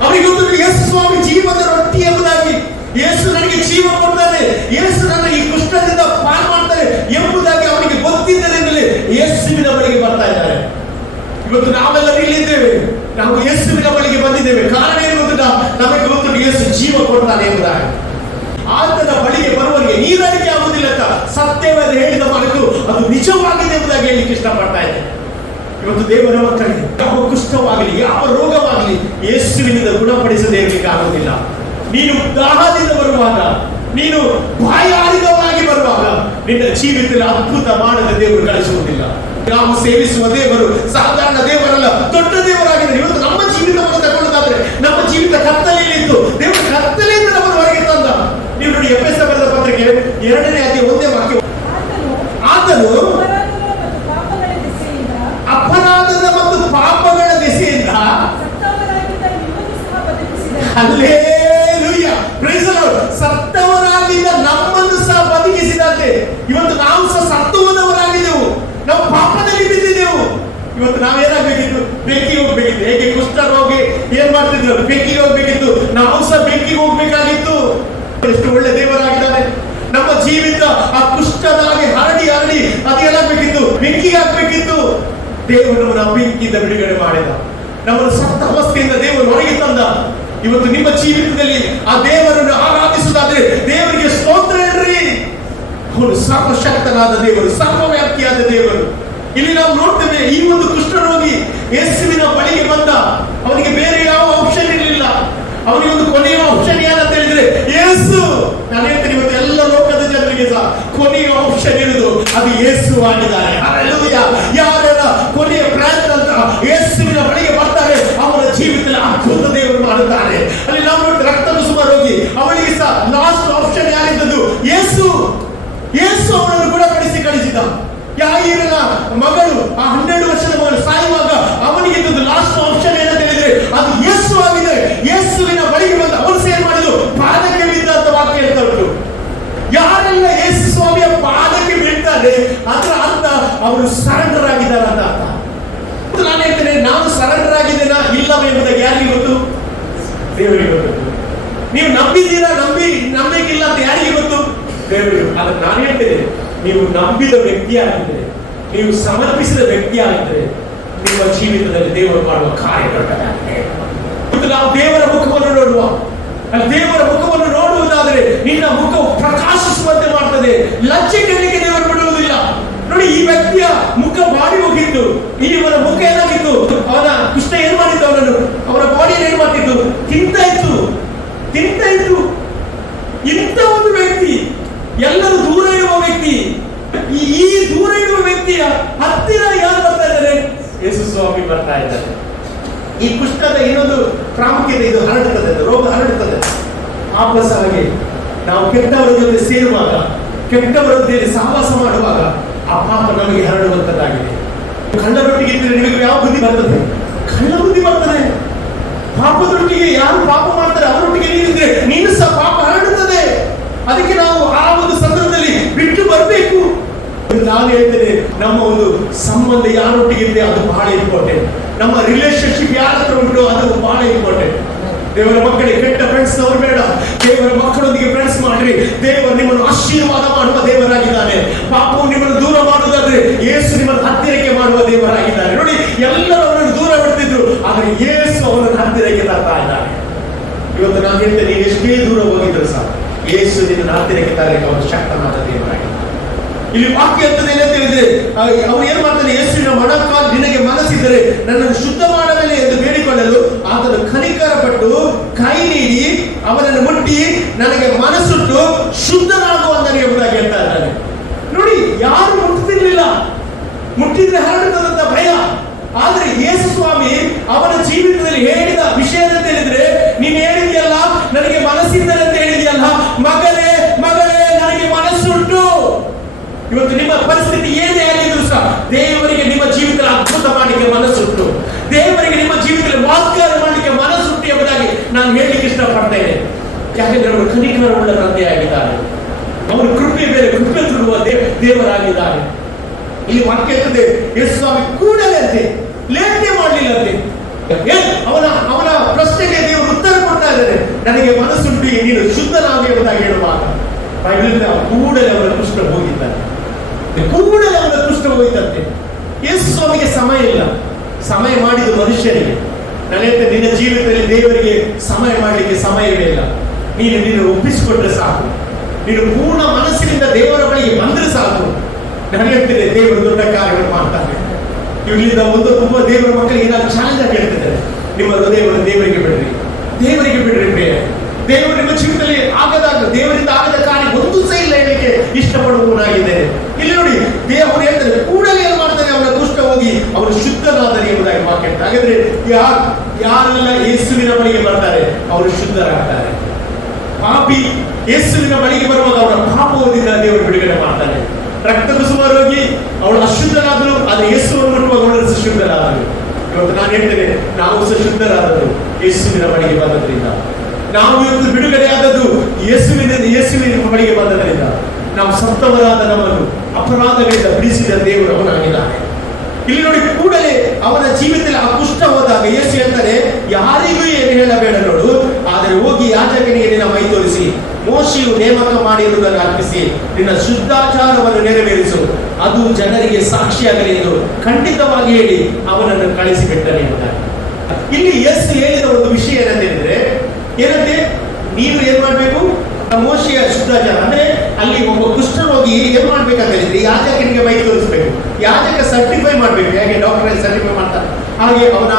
ಅವರಿಗೆ ಗೊತ್ತು ಯೇಸು ಸ್ವಾಮಿ ಜೀವದ ರೊಟ್ಟಿ ಎಂಬುದಾಗಿ, ಯೇಸು ನನಗೆ ಜೀವ ಕೊಡ್ತಾನೆ, ಯೇಸು ನನ್ನ ಈ ಕುಷ್ಠದಿಂದ ಪಾರು ಮಾಡ್ತಾರೆ ಎಂಬುದಾಗಿ ಅವನಿಗೆ ಗೊತ್ತಿದ್ದರಿಂದಲೇ ಯೇಸುವಿನ ಬಳಿಗೆ ಬರ್ತಾ ಇದ್ದಾರೆ. ಇವತ್ತು ನಾವೆಲ್ಲರೂ ಇಲ್ಲಿದ್ದೇವೆ, ನಾವು ಯೇಸುವಿನ ಬಳಿಗೆ ಬಂದಿದ್ದೇವೆ. ಕಾರಣ ಏನು ಗೊತ್ತಾ? ನಮಗೆ ಗೊತ್ತು ಯೇಸು ಜೀವ ಕೊಡ್ತಾನೆ ಎಂಬುದಾಗಿ. ಆತನ ಬಳಿಗೆ ಬರುವವರಿಗೆ ನೀರಡಿಕೆ ಆಗುವುದಿಲ್ಲ ಅಂತ ಸತ್ಯವಾದ ಹೇಳಿದ ಮಾತು ಅದು ನಿಜವಾಗಿದೆ ಎಂಬುದಾಗಿ ಹೇಳಲಿಕ್ಕೆ ಇಷ್ಟಪಡ್ತಾ ಇದೆ. ಇವತ್ತು ದೇವರ ಮಕ್ಕಳಿಗೆ ಯಾವ ಕುಷ್ಠವಾಗಲಿ, ಯಾವ ರೋಗವಾಗಲಿ ಯೇಸುವಿನಿಂದ ಗುಣಪಡಿಸದೇ ಇರಲಿಕ್ಕೆ ಆಗುವುದಿಲ್ಲ. ನೀನು ದಾಹದಿಂದ ಬರುವಾಗ, ನೀನು ಬಾಯಾರಿದವಾಗಿ ಬರುವಾಗ ನಿನ್ನ ಜೀವಿತದಲ್ಲಿ ಅದ್ಭುತ ಮಾಡದ ದೇವರು ಕಳಿಸುವುದಿಲ್ಲ. ನಾವು ಸೇವಿಸುವ ದೇವರು ಸಾಧಾರಣ ದೇವರಲ್ಲ, ದೊಡ್ಡ ದೇವರಾಗಿದೆ. ಇವತ್ತು ನಮ್ಮ ಜೀವಿತವನ್ನು ತಗೊಳ್ಳೋದಾದ್ರೆ ನಮ್ಮ ಜೀವಿತ ಕತ್ತಲೆಯಲ್ಲಿತ್ತು, ದೇವರು ಕತ್ತಲೆಯಿಂದ ನಮ್ಮನ್ನು ಹೊರಗೆ ತಂದ. ನೀವು ನೋಡಿ ಎಫೆಸ ಬರೆದ ಪತ್ರಿಕೆ 2ನೇ ಅಧ್ಯಾಯ 1ನೇ ವಾಕ್ಯ, ಆತನು ಅಪರಾಧದ ಮತ್ತು ಪಾಪಗಳ ದೆಸೆಯಿಂದ ಹಲ್ಲೆಲೂಯಾ ಪ್ರೈಸ್ ದಿ ಲಾರ್ಡ್, ಸತ್ತವರಾಗಿದ್ದ ನಮ್ಮನ್ನು ಸಹ ಬದುಕಿಸಿದಂತೆ. ಇವತ್ತು ನಾವು ಸಹ ಸತ್ತು ಹೋದವರಾಗಿದ್ದೆವು, ನಾವು ಪಾಪದಲ್ಲಿ ಬಿದ್ದಿದ್ದೆವು. ಇವತ್ತು ನಾವೇನಾಗಬೇಕಿತ್ತು, ಬೆಂಕಿಗೆ ಹೋಗ್ಬೇಕಿತ್ತು. ಹೇಗೆ ಕುಷ್ಠ ರೋಗಿ ಏನ್ ಮಾಡ್ತಿದ್ರು, ಬೆಂಕಿಗೆ ಹೋಗ್ಬೇಕಿತ್ತು, ನಾವು ಸಹ ಬೆಂಕಿಗೆ ಹೋಗ್ಬೇಕಾಗಿತ್ತು. ಎಷ್ಟು ಒಳ್ಳೆ ದೇವರಾಗಿದ್ದಾನೆ. ನಮ್ಮ ಜೀವಿತ ಆ ಕುಷ್ಠದಾಗಿ ಹರಡಿ ಅದೇನಾಗಬೇಕಿತ್ತು, ಬೆಂಕಿಗೆ ಹಾಕ್ಬೇಕಿತ್ತು. ದೇವರು ನಮ್ಮನ್ನು ಬೆಂಕಿಯಿಂದ ಬಿಡುಗಡೆ ಮಾಡಿದ, ನಮ್ಮನ್ನು ಸತ್ತ ಅವಸ್ಥೆಯಿಂದ ದೇವರು ಹೊರಗೆ ತಂದ. ಇವತ್ತು ನಿಮ್ಮ ಜೀವಿತದಲ್ಲಿ ಆ ದೇವರನ್ನು ಆರಾಧಿಸುವುದಾದ್ರೆ ದೇವರಿಗೆ ಸ್ತೋತ್ರ ಹೇಳ್ರಿ. ಅವನು ಸರ್ವಶಕ್ತನಾದ ದೇವರು, ಸರ್ವವ್ಯಾಪ್ತಿಯಾದ ದೇವರು. ಇಲ್ಲಿ ನಾವು ನೋಡ್ತೇವೆ, ಈ ಒಂದು ಕುಷ್ಠರೋಗಿ ಯೇಸುವಿನ ಬಳಿಗೆ ಬಂದ, ಅವನಿಗೆ ಬೇರೆ ಯಾವ ಆಪ್ಷನ್ ಇರಲಿಲ್ಲ. ಅವನಿಗೆ ಒಂದು ಕೊನೆಯ ಆಪ್ಷನ್ ಏನಂತ ಹೇಳಿದ್ರೆ ಯೇಸು. ನಾನು ಹೇಳ್ತೇನೆ, ಇವತ್ತು ಎಲ್ಲ ಲೋಕದ ಜನರಿಗೆ ಸಹ ಕೊನೆಯ ಆಪ್ಷನ್ ಇರುವುದು ಅದು ಯೇಸು ಆಗಿದ್ದಾರೆ. ಹಲ್ಲೆಲೂಯಾ. ಯಾರೆಲ್ಲ ಕೊನೆಯ ಪ್ರಯತ್ನ ಅಂತ ಯೇಸುವಿನ ಬಳಿಗೆ ಬರ್ತಾರೆ ಅವರ ಜೀವಿತದಲ್ಲಿ ಅದ್ಭುತ ದೇವರು ಮಾಡುತ್ತಾರೆ. ಅಲ್ಲಿ ನಾವು ನೋಡಿ ರಕ್ತಪಿಸುವ ರೋಗಿ, ಅವಳಿಗೆ ಸಹ ಲಾಸ್ಟ್ ಆಪ್ಷನ್ ಯಾರಿದ್ದದ್ದು ಯೇಸು. ಯೇಸು ಅವನನ್ನು ಗುಣಪಡಿಸಿ ಕಳಿಸಿದ. ಯಾಯಿರನ ಮಗಳು, ಆ 12 ವರ್ಷದ ಮಗಳು ಸಾಯುವಾಗ ಅವನಿಗೆ ಇದ್ದದ್ದು ಲಾಸ್ಟ್ ಆಪ್ಷನ್ ಏನಂತ ಹೇಳಿದ್ರೆ ಅದು ಯೇಸು ಆಗಿದೆ. ಯೇಸುವಿನ ಬಳಿಗೆ ಬಂದ ಅವನು ಸೇರ್ ಮಾಡಿದ್ರು ಪಾದಕ್ಕೆ ಬಿದ್ದ ಅಂತ ವಾಕ್ಯ ಹೇಳ್ತಾ ಉಂಟು. ಯಾರೆಲ್ಲ ಯೇಸು ಸ್ವಾಮಿಯ ಪಾದಕ್ಕೆ ಬೀಳ್ತಾರೆ ಅದರ ಅರ್ಥ ಅವರು ಸರೆಂಡರ್ ಆಗಿದ್ದಾರೆ ಅಂತ ಅರ್ಥ. ನಾನು ಹೇಳ್ತೇನೆ, ನಾನು ಸರೆಂಡರ್ ಆಗಿದ್ದೇನಾ ಇಲ್ಲವೇ ಎಂಬುದಾಗಿ ಯಾರಿಗೆ ಗೊತ್ತು? ದೇವರಿಗೆ ಗೊತ್ತು. ನೀವು ನಂಬಿದ್ದೀರಾ, ನಂಬಿಕಿಲ್ಲ ಅಂತ ಯಾರಿಗೆ ಗೊತ್ತು? ದೇವರಿಗೆ. ಅದಕ್ಕೆ ನಾನು ಹೇಳ್ತೇನೆ, ನೀವು ನಂಬಿದ ವ್ಯಕ್ತಿ ಆಗಿದ್ದರೆ, ನೀವು ಸಮರ್ಪಿಸಿದ ವ್ಯಕ್ತಿ ಆಗಿದ್ದರೆ ನಿಮ್ಮ ಜೀವಿತದಲ್ಲಿ ದೇವರು ಮಾಡುವ ಕಾರ್ಯ ದೊಡ್ಡದಾಗಿದೆ. ನಾವು ದೇವರ ಮುಖವನ್ನು ನೋಡುವ, ದೇವರ ಮುಖವನ್ನು ನೋಡುವುದಾದರೆ ನಿನ್ನ ಮುಖವು ಪ್ರಕಾಶಿಸುವಂತೆ ಮಾಡ್ತದೆ. ಲಜ್ಜೆ ಕಲಿಕೆ ದೇವರು ಬಿಡುವುದಿಲ್ಲ. ನೋಡಿ, ಈ ವ್ಯಕ್ತಿಯ ಮುಖ ಬಾಡಿ ಹೋಗಿತ್ತು, ಇವನ ಮುಖ ಏನಾಗಿತ್ತು, ಅವನ ಕುಷ್ಠ ಏನ್ ಮಾಡಿತ್ತು, ಅವನ ಬಾಡಿ ಏನ್ ಮಾಡ್ತಿತ್ತು, ತಿಂತ ಇತ್ತು. ಇಂಥ ಒಂದು ವ್ಯಕ್ತಿ, ಎಲ್ಲರೂ ದೂರ ಇಡುವ ವ್ಯಕ್ತಿ, ಈ ದೂರ ಇಡುವ ವ್ಯಕ್ತಿಯ ಹತ್ತಿರ ಯಾರು ಬರ್ತಾ ಇದ್ದಾರೆ? ಯೇಸು ಸ್ವಾಮಿ ಬರ್ತಾ ಇದ್ದಾರೆ. ಈ ಕುಷ್ಠದ ಇನ್ನೊಂದು ಪ್ರಾಮುಖ್ಯತೆ, ಇದು ಹರಡುತ್ತದೆ, ರೋಗ ಹರಡುತ್ತದೆ. ಆಪಸಾಗಿ ನಾವು ಕೆಟ್ಟವರ ಜೊತೆ ಸೇರುವಾಗ, ಕೆಟ್ಟವರ ಜೊತೆ ಸಹವಾಸ ಮಾಡುವಾಗ ಆ ಪಾಪ ನಮಗೆ ಹರಡುವಂತದ್ದಾಗಿದೆ. ಕಳ್ಳರೊಟ್ಟಿಗೆ ಇದ್ದರೆ ನಿಮಗೆ ಯಾವ ಬುದ್ಧಿ ಬರ್ತದೆ? ಕಳ್ಳ ಬುದ್ಧಿ ಬರ್ತದೆ. ಪಾಪದೊಟ್ಟಿಗೆ ಯಾರು ಪಾಪ ಮಾಡ್ತಾರೆ ಅವರೊಟ್ಟಿಗೆ ನೀನಿದ್ರೆ ನೀನು ಸಹ ಪಾಪ ಹರಡುತ್ತದೆ. ಅದಕ್ಕೆ ನಾವು ಆ ಒಂದು ಸಂದರ್ಭದಲ್ಲಿ ಬಿಟ್ಟು ಬರಬೇಕು. ನಾನು ಹೇಳ್ತೇನೆ, ನಮ್ಮ ಒಂದು ಸಂಬಂಧ ಯಾರೊಟ್ಟಿಗೆ ಇದೆ ಅದು ಬಹಳ ಇಂಪಾರ್ಟೆಂಟ್. ನಮ್ಮ ರಿಲೇಶನ್ಶಿಪ್ ಯಾರ ಹತ್ರ ಉಂಟು ಅದು ಬಹಳ ಇಂಪಾರ್ಟೆಂಟ್. ದೇವರ ಮಕ್ಕಳಿಗೆ ಕೆಟ್ಟ ಫ್ರೆಂಡ್ಸ್ ಅವರು ಬೇಡ. ದೇವರ ಮಕ್ಕಳೊಂದಿಗೆ ಫ್ರೆಂಡ್ಸ್ ಮಾಡ್ರಿ. ದೇವರು ನಿಮ್ಮನ್ನು ಆಶೀರ್ವಾದ ಮಾಡುವ ದೇವರಾಗಿದ್ದಾನೆ. ಪಾಪವು ನಿಮ್ಮನ್ನು ದೂರ ಮಾಡುವುದಾದ್ರೆ ಯೇಸು ನಿಮ್ಮನ್ನು ಹತ್ತಿರಕ್ಕೆ ಮಾಡುವ ದೇವರಾಗಿದ್ದಾನೆ. ನೋಡಿ, ಎಲ್ಲರೂ ಅವರನ್ನು ದೂರ ಬಿಡ್ತಿದ್ರು, ಆದರೆ ಯೇಸು ಅವರನ್ನು ಹತ್ತಿರಕ್ಕೆ ತರ್ತಾ ಇದ್ದಾನೆ. ಇವತ್ತು ನಾನು ಹೇಳ್ತೇನೆ, ನೀವು ಎಷ್ಟೇ ದೂರ ಹೋಗಿದ್ರು ಸಹ, ಯೇಸು ನಿನ್ನ ಹತ್ತಿರಕ್ಕೆ ತರಲಿಕ್ಕೆ ಅವನು ಶಕ್ತನಾದ ದೇವರಾಗಿದ್ದಾನೆ. ಇಲ್ಲಿ ವಾಕ್ಯ ಅಂತದೆ ಅಂತ ಹೇಳಿದ್ರೆ ಅವನು ಏನ್ ಮಾಡ್ತಾನೆ, ಯೇಸುವಿನ ಮೊಣಕಾಲು ನಿನಗೆ ಮನಸ್ಸಿದ್ದರೆ ನನ್ನನ್ನು ಶುದ್ಧ ಮಾಡಬೇಕು ಎಂದು ಬೇಡಿಕೊಳ್ಳಲು ಆತನು ಕನಿಕರ ಪಟ್ಟು ಕೈ ನೀಡಿ ಅವನನ್ನು ಮುಟ್ಟಿ ನನಗೆ ಮನಸ್ಸುಟ್ಟು ಶುದ್ಧನಾಗುವಂತನಿಗೆ ಎಂಬುದಾಗಿ ಹೇಳ್ತಾ ಇದ್ದಾನೆ. ನೋಡಿ, ಯಾರು ಮುಟ್ಟುತ್ತಿರ್ಲಿಲ್ಲ, ಮುಟ್ಟಿದ್ರೆ ಹರಡುತ್ತದಂತ ಭಯ. ಆದ್ರೆ ಯೇಸು ಸ್ವಾಮಿ ಅವನ ಜೀವಿತದಲ್ಲಿ ಹೇಳಿದ ವಿಷಯ ಅಂತ ಹೇಳಿದ್ರೆ, ನೀನ್ ಹೇಳಿದ್ಯಲ್ಲ ನನಗೆ ಮನಸ್ಸಿದ್ದರೆ ಅಂತ ಹೇಳಿದ್ಯಲ್ಲ, ಮಗನೇ ಮಗಳೇ ನನಗೆ ಮನಸ್ಸುಂಟು. ಇವತ್ತು ನಿಮ್ಮ ಪರಿಸ್ಥಿತಿ ಏನೇ ಆಗಿದ್ರು ಸಹ ದೇವರಿಗೆ ನಿಮ್ಮ ಜೀವಿತದಲ್ಲಿ ಅದ್ಭುತ ಮಾಡಲಿಕ್ಕೆ ಮನಸ್ಸುಂಟು, ದೇವರಿಗೆ ನಿಮ್ಮ ಜೀವಿತದಲ್ಲಿ ವಾಗ್ದಾನ ಮಾಡಲಿಕ್ಕೆ ಮನಸ್ಸುಂಟು ಎಂಬುದಾಗಿ ನಾನು ಹೇಳಲಿಕ್ಕೆ ಇಷ್ಟಪಡ್ತೇನೆ. ಯಾಕೆಂದ್ರೆ ಅವರು ಕನಿಕರವುಳ್ಳ ತಂದೆಯಾಗಿದ್ದಾರೆ, ಅವರು ಕೃಪೆ ಬೇರೆ ಕೃಪೆ ತುಡುವ ದೇವರಾಗಿದ್ದಾರೆ. ಇಲ್ಲಿ ವಾಕ್ಯ ಇರ್ತದೆ, ಯೇಸು ಸ್ವಾಮಿ ಕೂಡಲೇ ಅಂತೆ, ಲೇಖನೆ ಮಾಡಲಿಲ್ಲಂತೆ. ಅವನ ಪ್ರಶ್ನೆಗೆ ದೇವರು ಉತ್ತರ ಕೊಡ್ತಾ ಇದ್ದಾರೆ, ನನಗೆ ಮನಸ್ಸುಂಟು ನೀನು ಶುದ್ಧನಾಗು ಎಂಬುದಾಗಿ ಹೇಳುವಾಗ ಬೈಬಲ್ ಕೂಡಲೇ ಅವರ ಕುಷ್ಠ ಹೋಗಿದ್ದಾರೆ, ಕೂಡಲೇ ಅವರ ಕುಷ್ಠ ಹೋಗಿದ್ದಂತೆ. ಯೇಸು ಸ್ವಾಮಿಗೆ ಸಮಯ ಇಲ್ಲ, ಸಮಯ ಮಾಡಿದ ಮನುಷ್ಯನಿಗೆ. ನಾನು ಹೇಳ್ತೇನೆ, ನಿನ್ನ ಜೀವಿತದಲ್ಲಿ ದೇವರಿಗೆ ಸಮಯ ಮಾಡಲಿಕ್ಕೆ ಸಮಯವೇ ಇಲ್ಲ. ನೀನು ಒಪ್ಪಿಸಿಕೊಂಡ್ರೆ ಸಾಕು, ನೀನು ಪೂರ್ಣ ಮನಸ್ಸಿನಿಂದ ದೇವರ ಬಳಿಗೆ ಬಂದ್ರೆ ಸಾಕು. ನಾನು ಹೇಳ್ತೇನೆ, ದೇವರು ದೊಡ್ಡ ಕಾರ್ಯಗಳು ಮಾಡ್ತಾನೆ. ಇಲ್ಲಿಂದ ಒಬ್ಬ ದೇವರ ಮಕ್ಕಳಿಗೆ ನಾನು ಚಾಲೆಂಜ್ ಆಗಿ ಹೇಳ್ತಿದ್ದೇನೆ, ನಿಮ್ಮ ಹೃದಯವನ್ನು ದೇವರಿಗೆ ಬಿಡ್ರಿ, ದೇವರಿಗೆ ಬಿಡ್ರಿ ಪ್ರೇಯರ್. ದೇವರು ನಿಮ್ಮ ಜೀವಿತದಲ್ಲಿ ದೇವರಿಂದ ಆಗದ ಕಾರ್ಯ ಒಂದು ಸಹ ಇಲ್ಲ ಹೇಳಲಿಕ್ಕೆ ಇಷ್ಟಪಡುವವನಾಗಿದ್ದೇನೆ. ಇಲ್ಲಿ ನೋಡಿ, ದೇವರು ಹೇಳ್ತಾರೆ ಕೂಡಲೇ ಏನು ಮಾಡ್ತಾನೆ, ಅವನ ಕುಷ್ಠ ಹೋಗಿ ಅವನು ಶುದ್ಧನಾದನೆ ಎಂಬುದಾಗಿ ವಾಕ್ಯ. ಹಾಗಾದ್ರೆ ಯಾರೆಲ್ಲ ಯೇಸುವಿನ ಬಳಿಗೆ ಬರ್ತಾರೆ ಅವರು ಶುದ್ಧರಾಗ್ತಾರೆ. ಪಾಪಿ ಯೇಸುವಿನ ಬಳಿಗೆ ಬರುವಾಗ ಅವರ ಪಾಪದಿಂದ ದೇವರು ಬಿಡುಗಡೆ ಮಾಡ್ತಾನೆ. ರಕ್ತಕುಸುಮ ರೋಗಿ ಅವಳು ಅಶುದ್ಧರಾದರು, ಆದರೆ ಯೇಸುವನ್ನು ಮುಟ್ಟುವಾಗ ಅವಳು ಶುದ್ಧರಾದರು. ಇವತ್ತು ನಾನು ಹೇಳ್ತೇನೆ, ನಾವು ಸಹ ಶುದ್ಧರಾದದ್ದು ಯೇಸುವಿನ ಬಳಿಗೆ ಬಂದದ್ರಿಂದ. ನಾವು ಇವತ್ತು ಬಿಡುಗಡೆ ಆದದ್ದು ಯೇಸುವಿನ ಬಳಿಗೆ ಬಂದದ್ರಿಂದ. ನಾವು ಸತ್ತವರಾದ ನಮ್ಮನ್ನು ಅಪರಾಧಗಳಿಂದ ಬಿಡಿಸಿದ ದೇವರು ಅವನಾಗಿದ್ದಾನೆ. ಇಲ್ಲಿ ನೋಡಿ, ಕೂಡಲೇ ಅವನ ಜೀವಿತದಲ್ಲಿ ಆ ಕುಷ್ಠ ಹೋದಾಗ ಯೇಸು ಹೇಳ್ತಾರೆ, ಯಾರಿಗೂ ಏನು ಹೇಳಬೇಡ ನೋಡು, ಆದರೆ ಹೋಗಿ ಯಾಜಕನಿಗೆ ನಿನ್ನ ಮೈ ತೋರಿಸಿ ಮೋಶೆಯು ನೇಮಕ ಮಾಡಿರುವುದನ್ನು ಅರ್ಪಿಸಿ ನಿನ್ನ ಶುದ್ಧಾಚಾರವನ್ನು ನೆರವೇರಿಸು, ಅದು ಜನರಿಗೆ ಸಾಕ್ಷಿಯಾಗಲಿ ಎಂದು ಖಂಡಿತವಾಗಿ ಹೇಳಿ ಅವನನ್ನು ಕಳಿಸಿಬಿಟ್ಟನೆ ಎಂಬುದಾಗಿ. ಇಲ್ಲಿ ಯೇಸು ಹೇಳಿದ ಒಂದು ವಿಷಯ ಏನಂತ ಹೇಳಿದ್ರೆ, ಏನಂತೆ, ನೀನು ಏನ್ ಮಾಡ್ಬೇಕು, ಮೋಶೆಯ ಶುದ್ಧಾಚಾರ ಅಂದ್ರೆ ಅಲ್ಲಿ ಒಬ್ಬ ಕುಷ್ಠರೋಗಿ ಏನ್ ಮಾಡ್ಬೇಕಂತ ಹೇಳಿದ್ರೆ ಯಾಜಕನಿಗೆ ಮೈ ತೋರಿಸ್ಬೇಕು, ಯಾಜಕ ಸರ್ಟಿಫೈ ಮಾಡ್ಬೇಕು. ಹೇಗೆ ಡಾಕ್ಟರ್ ಸರ್ಟಿಫೈ ಮಾಡ್ತಾರೆ ಹಾಗೆ ಅವನ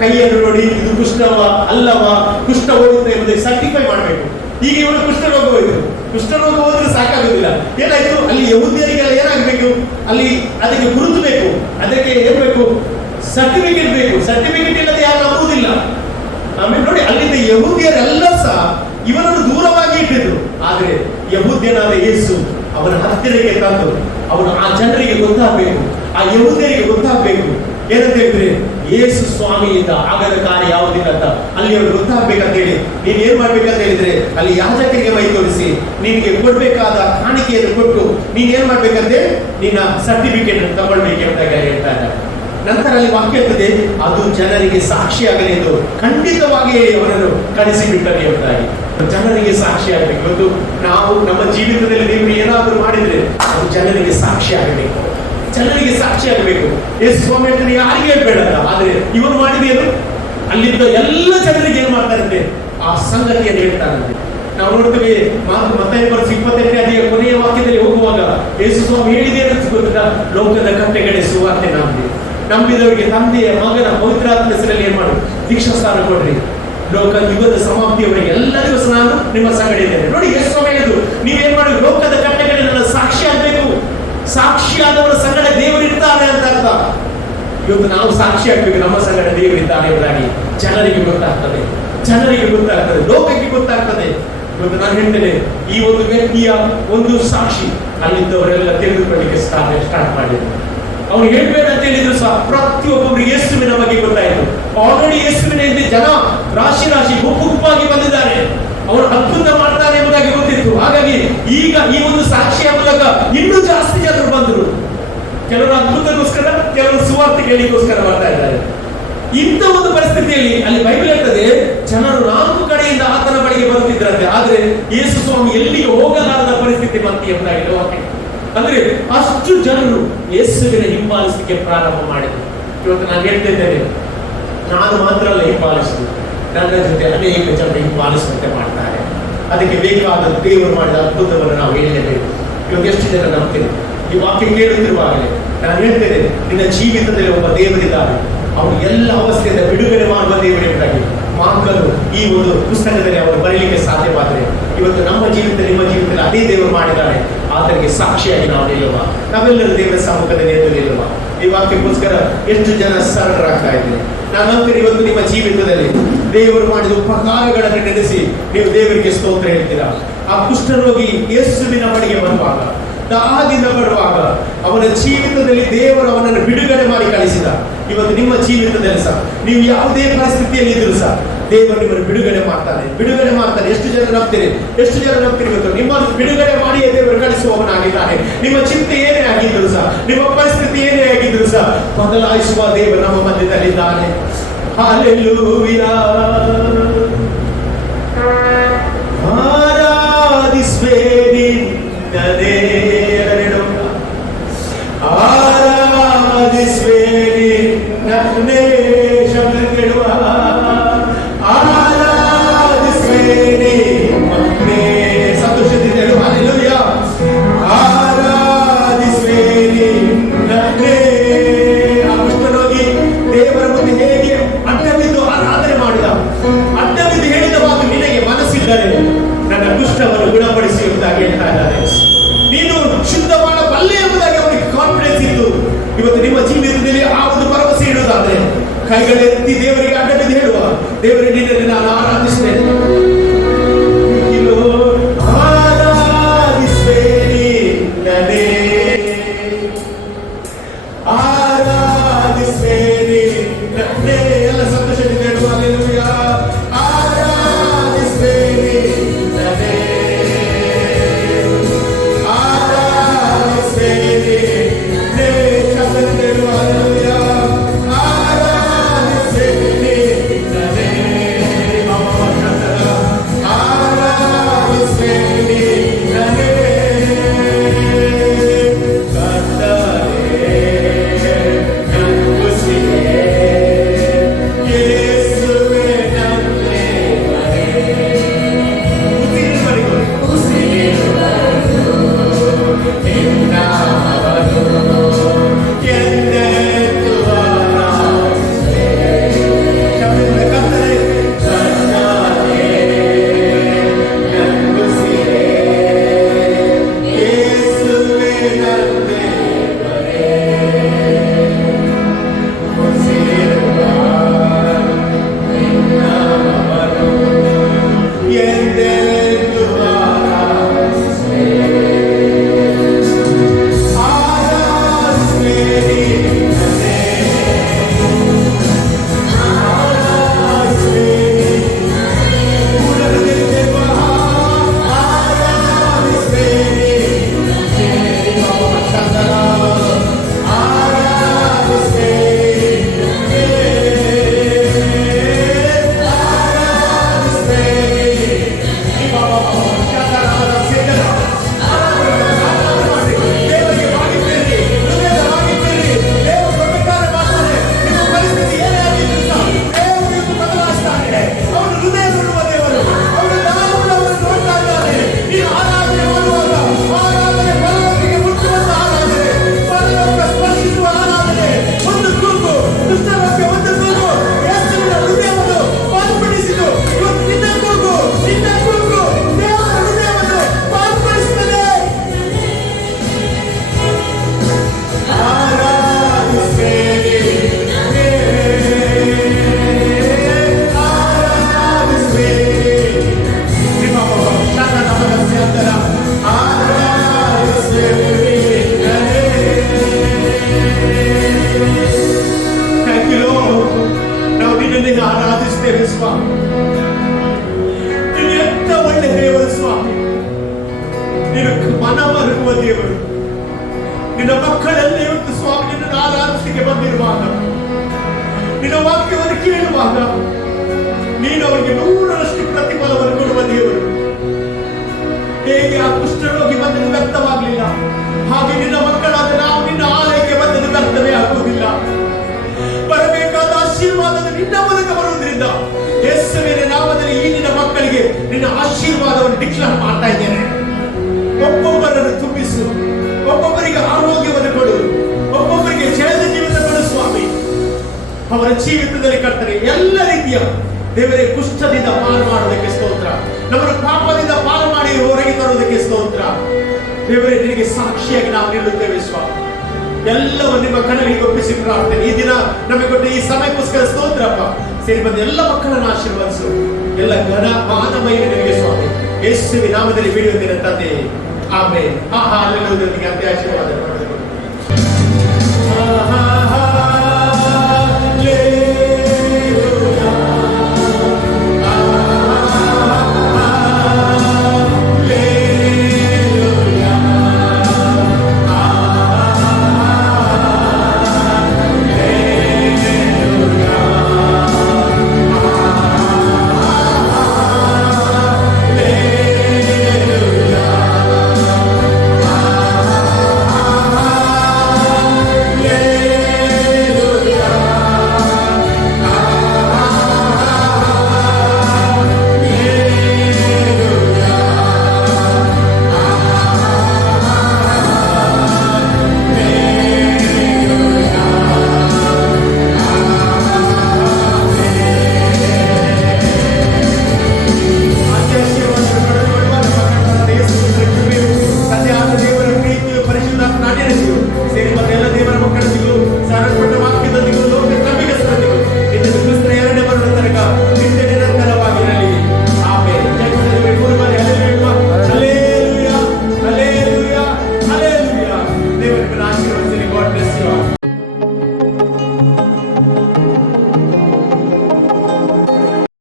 ಕೈಯನ್ನು ನೋಡಿ ಇದು ಕುಷ್ಠವ ಅಲ್ಲವ, ಕುಷ್ಠ ಹೋಗುತ್ತೆ ಎಂಬುದಕ್ಕೆ ಸರ್ಟಿಫೈ ಮಾಡ್ಬೇಕು. ಈಗ ಇವನು ಕುಷ್ಠರೋಗ ಹೋಯ್ತು, ಕುಷ್ಠರೋಗ ಹೋದ್ರೆ ಸಾಕಾಗುದಿಲ್ಲ. ಏನಾಯ್ತು, ಅಲ್ಲಿ ಯಹೂದ್ಯರಿಗೆಲ್ಲ ಏನಾಗಬೇಕು, ಅಲ್ಲಿ ಅದಕ್ಕೆ ಗುರುತು ಬೇಕು, ಅದಕ್ಕೆ ಏನ್ ಬೇಕು, ಸರ್ಟಿಫಿಕೇಟ್ ಬೇಕು. ಸರ್ಟಿಫಿಕೇಟ್ ಇಲ್ಲದೆ ಯಾರು ನಂಬುವುದಿಲ್ಲ. ಆಮೇಲೆ ನೋಡಿ, ಅಲ್ಲಿಂದ ಯಹೂದ್ಯರೆಲ್ಲ ಸಹ ಇವನನ್ನು ದೂರವಾಗಿ ಇಟ್ಟಿದ್ರು. ಆದ್ರೆ ಯಹೂದ್ಯನಾದ ಯೇಸು ಅವನ ಹತ್ತಿರಕ್ಕೆ ತಂದು ಅವನು ಆ ಜನರಿಗೆ ಗೊತ್ತಾಗಬೇಕು, ಆ ಯಹೂದ್ಯರಿಗೆ ಗೊತ್ತಾಗಬೇಕು. ಏನಂತ ಹೇಳಿದ್ರೆ, ಯೇಸು ಸ್ವಾಮಿಯಿಂದ ಆಗದ ಕಾರ್ಯ ಯಾವುದಿಲ್ಲ ಅಂತ ಅಲ್ಲಿ ಅವ್ರು ಗೊತ್ತಾಗ್ಬೇಕಂತ ಹೇಳಿ ನೀನ್ ಏನ್ ಮಾಡ್ಬೇಕಂತ ಹೇಳಿದ್ರೆ, ಅಲ್ಲಿ ಯಾಜಕರಿಗೆ ಮೈ ತೋರಿಸಿ ನಿನಗೆ ಕೊಡ್ಬೇಕಾದ ಕಾಣಿಕೆಯನ್ನು ಕೊಟ್ಟು ನೀನ್ ಏನ್ ಮಾಡ್ಬೇಕಂದ್ರೆ ನಿನ್ನ ಸರ್ಟಿಫಿಕೇಟ್ ತಗೊಳ್ಬೇಕು ಎಂಬುದಾಗಿ ಹೇಳ್ತಾ ಇದ್ದಾರೆ. ನಂತರ ಅಲ್ಲಿ ವಾಕ್ಯ ಇರ್ತದೆ, ಅದು ಜನರಿಗೆ ಸಾಕ್ಷಿಯಾಗಲಿ ಎಂದು ಖಂಡಿತವಾಗಿ ಅವನನ್ನು ಕಳಿಸಿಬಿಟ್ಟರೆ ಎಂಬುದಾಗಿ. ಜನರಿಗೆ ಸಾಕ್ಷಿ ಆಗಬೇಕು. ಇವತ್ತು ನಾವು ನಮ್ಮ ಜೀವಿತದಲ್ಲಿ ದೇವರು ಏನಾದರೂ ಮಾಡಿದ್ರೆ ಅದು ಜನರಿಗೆ ಸಾಕ್ಷಿ ಆಗಬೇಕು, ಜನರಿಗೆ ಸಾಕ್ಷಿ ಆಗಬೇಕು. ಯೇಸು ಸ್ವಾಮಿ ಹೇಳ್ತಾನೆ, ಯಾರಿಗೆ ಹೇಳ್ಬೇಡ, ಆದ್ರೆ ಇವನು ಮಾಡಿದೇನು, ಅಲ್ಲಿದ್ದ ಎಲ್ಲ ಜನರಿಗೆ ಏನ್ ಮಾಡ್ತಾರಂತೆ, ಆ ಸಂಗತಿಯನ್ನು ಹೇಳ್ತಾರಂತೆ. ನಾವು ನೋಡ್ತೇವೆ ಮತ್ತಾಯ 28ನೇ ಕೊನೆಯ ವಾಕ್ಯದಲ್ಲಿ ಹೋಗುವಾಗ ಯೇಸು ಸ್ವಾಮಿ ಹೇಳಿದೇನು ಗೊತ್ತಾ, ಲೋಕದ ಕಟ್ಟೆಗಡೆ ಸುವಾರ್ತೆ ನಂಬಿದವರಿಗೆ ತಂದೆಯ ಮಗನ ಪವಿತ್ರಾತ್ಮ ಹೆಸರಲ್ಲಿ ಏನ್ ಮಾಡಿ ದೀಕ್ಷಾಸ್ನಾನ ಕೊಡ್ರಿ, ಲೋಕ ಯುಗದ ಸಮಾಪ್ತಿಯವರೆಗೆ ಎಲ್ಲರಿಗೂ ನಾನು ನಿಮ್ಮ ಸಂಗಡ ಇದ್ದೇನೆ. ನೋಡಿ, ಯೇಸು ಸ್ವಾಮಿ ಹೇಳಿದ್ರು, ನೀವೇನ್ ಮಾಡಿ ಲೋಕದ ಕಟ್ಟೆಗಡೆ ನನ್ನ ಸಾಕ್ಷಿ ಆಗ್ಬೇಕು, ಸಾಕ್ಷಿಯಾದವರ ಸಂಗಡ ದೇವರಿರ್ತಾರೆ ಅಂತ ಅರ್ಥ. ಇವತ್ತು ನಾವು ಸಾಕ್ಷಿ ಆಗ್ಬೇಕು, ನಮ್ಮ ಸಂಗಡ ದೇವರಿದ್ದಾನೆ ಎಂಬುದಾಗಿ ಜನರಿಗೆ ಗೊತ್ತಾಗ್ತದೆ, ಜನರಿಗೆ ಗೊತ್ತಾಗ್ತದೆ, ಲೋಕಕ್ಕೆ ಗೊತ್ತಾಗ್ತದೆ. ಇವತ್ತು ನಾನು ಹೇಳ್ತೇನೆ, ಈ ಒಂದು ವ್ಯಕ್ತಿಯ ಒಂದು ಸಾಕ್ಷಿ ಅಲ್ಲಿದ್ದವರೆಲ್ಲ ತಿಳಿದುಕೊಳ್ಳಿಕ್ಕೆ ಸ್ಟಾರ್ಟ್ ಮಾಡಿದ್ರು. ಅವ್ರು ಹೇಳ್ಬೇಡ ಅಂತ ಹೇಳಿದ್ರು ಸಹ ಪ್ರತಿಯೊಬ್ಬೊಬ್ಬರಿಗೆ ಯೇಸುವಿನ ಬಗ್ಗೆ ಗೊತ್ತಾಯಿತು. ಆಲ್ರೆಡಿ ಯೇಸುವಿನ ಹಿಂದೆ ಜನ ರಾಶಿ ಗುಂಪಾಗಿ ಬಂದಿದ್ದಾರೆ, ಅವರು ಅದ್ಭುತ ಮಾಡ್ತಾರೆ ಎಂಬುದಾಗಿ ಗೊತ್ತಿತ್ತು. ಹಾಗಾಗಿ ಈಗ ಈ ಒಂದು ಸಾಕ್ಷಿಯ ಮೂಲಕ ಇನ್ನೂ ಜಾಸ್ತಿ ಜನರು ಬಂದರು. ಕೆಲವರು ಅದ್ಭುತಕ್ಕೋಸ್ಕರ, ಕೆಲವರು ಸುವಾರ್ತೆ ಕೇಳಿಗೋಸ್ಕರ ಬರ್ತಾ ಇದ್ದಾರೆ. ಇಂಥ ಒಂದು ಪರಿಸ್ಥಿತಿಯಲ್ಲಿ ಅಲ್ಲಿ ಬೈಬಲ್ ಹೇಳ್ತದೆ, ಜನರು 4 ಕಡೆಯಿಂದ ಆತನ ಬಳಿಗೆ ಬರುತ್ತಿದ್ರಂತೆ, ಆದ್ರೆ ಯೇಸು ಸ್ವಾಮಿ ಎಲ್ಲಿಗೆ ಹೋಗಲಾರದ ಪರಿಸ್ಥಿತಿ ಬಂತು ಎಂಬುದಾಗಿ ವಾಕ್ಯ. ಅಂದ್ರೆ ಅಷ್ಟು ಜನರು ಯೇಸುವಿನ ಹಿಂಬಾಲಿಸಲಿಕ್ಕೆ ಪ್ರಾರಂಭ ಮಾಡಿದ್ರು. ಇವತ್ತು ನಾನು ಹೇಳ್ತಿದ್ದೇನೆ, ನಾನು ಮಾತ್ರ ಅಲ್ಲ ಹಿಂಬಾಲಿಸುವುದು, ನನ್ನ ಜೊತೆ ಅನೇಕ ಜನರು ಹಿಂಬಾಲಿಸುವಂತೆ ಮಾಡ್ತಾರೆ. ಅದಕ್ಕೆ ಬೇಕಾದ ದೇವರು ಮಾಡಿದ ಅದ್ಭುತವನ್ನು ನಾವು ಹೇಳಲೇಬೇಕು. ಇವಾಗ ಎಷ್ಟು ಜನ ನಂಬ್ತೀನಿ ಈ ವಾಕ್ಯ ಕೇಳುತ್ತಿರುವಾಗಲೇ ನಾನು ಹೇಳ್ತೇನೆ, ನಿನ್ನ ಜೀವಿತದಲ್ಲಿ ಒಬ್ಬ ದೇವರಿದ್ದಾರೆ, ಅವನು ಎಲ್ಲ ಅವಸ್ಥೆಯಿಂದ ಬಿಡುಗಡೆ ಮಾಡುವ ದೇವರಿಗಾಗಿ ಮಕ್ಕಳು ಈ ಒಂದು ಪುಸ್ತಕದಲ್ಲಿ ಅವರು ಬರೀಲಿಕ್ಕೆ ಸಾಧ್ಯವಾದರೆ ಇವತ್ತು ನಮ್ಮ ಜೀವಿತ ನಿಮ್ಮ ಜೀವಿತದಲ್ಲಿ ಅದೇ ದೇವರು ಮಾಡಿದ್ದಾರೆ. ಆತನಿಗೆ ಸಾಕ್ಷಿಯಾಗಿ ನಾವು ನಿಲ್ಲುವ, ನಾವೆಲ್ಲರೂ ದೇವರ ಸಮ್ಮುಖದಲ್ಲಿ ಎದ್ದು ನಿಲ್ಲುವ. ಈ ವಾಕ್ಯಕ್ಕೋಸ್ಕರ ಎಷ್ಟು ಜನ ಸರಳರಾಗ್ತಾ ಇದ್ದೀರಿ. ನಾನು ನಂತರ ಇವತ್ತು ನಿಮ್ಮ ಜೀವಿತದಲ್ಲಿ ದೇವರು ಮಾಡಿದ ಉಪಕಾರಗಳನ್ನು ನೆನೆಸಿ ನೀವು ದೇವರಿಗೆ ಸ್ತೋತ್ರ ಹೇಳ್ತೀರಾ. ಆ ಕುಷ್ಠರೋಗಿ ಯೇಸುವಿನ ಬಳಿಗೆ ಬರುವಾಗ, ದಾಹದಿಂದ ಬರುವಾಗ ಅವನ ಜೀವಿತದಲ್ಲಿ ದೇವರು ಅವನನ್ನು ಬಿಡುಗಡೆ ಮಾಡಿ ಕಳಿಸಿದ. ಇವತ್ತು ನಿಮ್ಮ ಜೀವಿತದಲ್ಲಿ ಸಹ ನೀವು ಯಾವುದೇ ಪರಿಸ್ಥಿತಿಯಲ್ಲಿ ಇದ್ರು ಸಹ ದೇವರು ನಿಮ್ಮನ್ನು ಬಿಡುಗಡೆ ಮಾಡ್ತಾನೆ, ಬಿಡುಗಡೆ ಮಾಡ್ತಾನೆ. ಎಷ್ಟು ಜನ ನಂಬ್ತೀರಿ? ಎಷ್ಟು ಜನ ನಂಬ್ತೀರಿ? ಇವತ್ತು ನಿಮ್ಮನ್ನು ಬಿಡುಗಡೆ ಮಾಡಿಯೇ ದೇವರು ಕಳಿಸುವವನಾಗಿದ್ದಾನೆ. ನಿಮ್ಮ ಚಿಂತೆ ಏನೇ ಆಗಿದ್ರು ಸಹ, ನಿಮ್ಮ ಪರಿಸ್ಥಿತಿ ಏನೇ ಆಗಿದ್ರು ಸಹ ಬದಲಾಯಿಸುವ ದೇವರು ನಮ್ಮ ಮಧ್ಯದಲ್ಲಿದ್ದಾನೆ. ಹಲ್ಲೆಲೂಯಾ. ಆರಾಧಿಸುವೆ ನಿನ್ನನ್ನೇ, ಆರಾಧಿಸುವೆ ನಿನ್ನನ್ನೇ, ಶಬ್ದ ಕೇಳುವ ಆರಾಧಿಸುವೆ ನಿನ್ನನ್ನೇ, ಸಂತೋಷದಿಂದ ಹೇಳುವ ಹಲ್ಲೆಲೂಯಾ. ಆರಾಧಿಸುವೆ ನಿನ್ನನ್ನೇ. ಆ ಕುಷ್ಠರೋಗಿ ದೇವರ ಮುಂದೆ ಹೇಗೆ ಅಡ್ಡಬಿದ್ದು ಆರಾಧನೆ ಮಾಡಿದ, ಅಡ್ಡಬಿದ್ದು ಹೇಳಿದ ಮಾತು, ನಿನಗೆ ಮನಸ್ಸಿದ್ದರೆ ನನ್ನ ಕುಷ್ಠವನ್ನು ಗುಣಪಡಿಸಿ ಎಂಬುದಾಗಿ ಹೇಳ್ತಾ ಇದ್ದಾರೆ. ನೀನು ಶುದ್ಧ ಮಾಡಬಲ್ಲೆ ಎಂಬುದಾಗಿ ಅವರಿಗೆ ಕಾನ್ಫಿಡೆನ್ಸ್ ಇತ್ತು. ಇವತ್ತು ನಿಮ್ಮ ಜೀವಿತದಲ್ಲಿ ಆ ಒಂದು ಭರವಸೆ ಇಡುವುದಾದ್ರೆ ಕೈಗಳೆತ್ತಿ ದೇವರಿಗೆ ಅಡ್ಡಬಿದ್ದು ಹೇಳುವ, ದೇವರಿಗೆ ನಿನ್ನನ್ನು ನಾನು ಆರಾಧಿಸ್ತೇನೆ. ಆರಾಧಿಸುವೆ ನಿನ್ನನ್ನೇ, ಆರಾಧಿಸುವೆ ನಿನ್ನನ್ನೇ. ಎಲ್ಲ ಸಂತೋಷದಿಂದ ಹೇಳುವ ಹಲ್ಲೆಲೂಯಾ. ಆರಾಧಿಸುವೆ ನಿನ್ನನ್ನೇ, ಆರಾಧಿಸುವೆ ನಿನ್ನನ್ನೇ, ಶಬ್ದದಿಂದ ಹೇಳುವ ಹಲ್ಲೆಲೂಯಾ. ಆರಾಧಿಸುವೆ ನಿನ್ನನ್ನೇ, ಆರಾಧಿಸುವೆ ನಿನ್ನನ್ನೇ. ಆರಾಧಿಸ್ತೇವೆ ಸ್ವಾಮಿ. ನೀನು ಎಂತ ಒಳ್ಳೆ ದೇವರು ಸ್ವಾಮಿ. ನೀನು ಮನಮರುಗುವ ದೇವರು. ನಿನ್ನ ಮಕ್ಕಳಲ್ಲಿ ಇವತ್ತು ಸ್ವಾಮಿ ನಿನ್ನನ್ನು ಆರಾಧಿಸಲಿಕ್ಕೆ ಬಂದಿರುವಾಗ, ನಿನ್ನ ವಾಕ್ಯವನ್ನು ಕೇಳುವಾಗ ನೀನು ಅವರಿಗೆ 100ರಷ್ಟು ಪ್ರತಿಫಲವನ್ನು ಕೊಡುವ ದೇವರು. ಹೇಗೆ ಆ ಕುಷ್ಠರೋಗಿ ಬಂದದ್ದು ವ್ಯರ್ಥವಾಗಲಿಲ್ಲ, ಹಾಗೆ ನಿನ್ನ ಮಕ್ಕಳಾದ ನಾವು ನಿನ್ನ ಆಲಯಕ್ಕೆ ಬಂದದ್ದು ವ್ಯರ್ಥವೇ ಆಗುವುದಿಲ್ಲ. ಬರಬೇಕಾದ ಆಶೀರ್ವಾದದ ನಿನ್ನ ಮೂಲಕ ಬರುವುದರಿಂದ ಯೇಸುವಿನ ನಾಮದಲ್ಲಿ ಈ ನಿನ್ನ ಮಕ್ಕಳಿಗೆ ನಿನ್ನ ಆಶೀರ್ವಾದವನ್ನು ಜೀವಿತದಲ್ಲಿ ಕರ್ತನೆ ಎಲ್ಲ ರೀತಿಯ ದೇವರೇ ಕುಷ್ಠದಿಂದ ಪಾರು ಮಾಡೋದಕ್ಕೆ ಸ್ತೋತ್ರ. ನಮ್ಮನ್ನು ಪಾಪದಿಂದ ಪಾರು ಮಾಡಿ ಹೊರಗೆ ತರುವುದಕ್ಕೆ ಸ್ತೋತ್ರ. ದೇವರೇ ನಿನಗೆ ಸಾಕ್ಷಿಯಾಗಿ ನಾವು ನಿಲ್ಲುತ್ತೇವೆ ಸ್ವಾಮಿ. ಎಲ್ಲವನ್ನು ನಿಮ್ಮ ಕಣ್ಣಲ್ಲಿ ಒಪ್ಪಿಸಿ ಪ್ರಾರ್ಥನೆ. ಈ ದಿನ ನಮಗೆ ಕೊಟ್ಟ ಈ ಸಮಯಕ್ಕೋಸ್ಕರ ಸ್ತೋತ್ರಪ್ಪ. ಸೇರಿ ಬಂದ ಎಲ್ಲ ಮಕ್ಕಳನ್ನು ಆಶೀರ್ವದಿಸು. ಎಲ್ಲ ಘನ ಮಾನಮಯ ನಿನಗೆ ಸ್ವಾಮಿ. ಯೇಸುವಿನ ನಾಮದಲ್ಲಿ ಬಿಡುವುದಿನ ತಂದೆ. ಆಮೇಲೆ ಆ ಹಾಲೆಲ್ಲೂಯಾ. ನಿನಗೆ ಅತ್ಯ ಆಶೀರ್ವಾದ.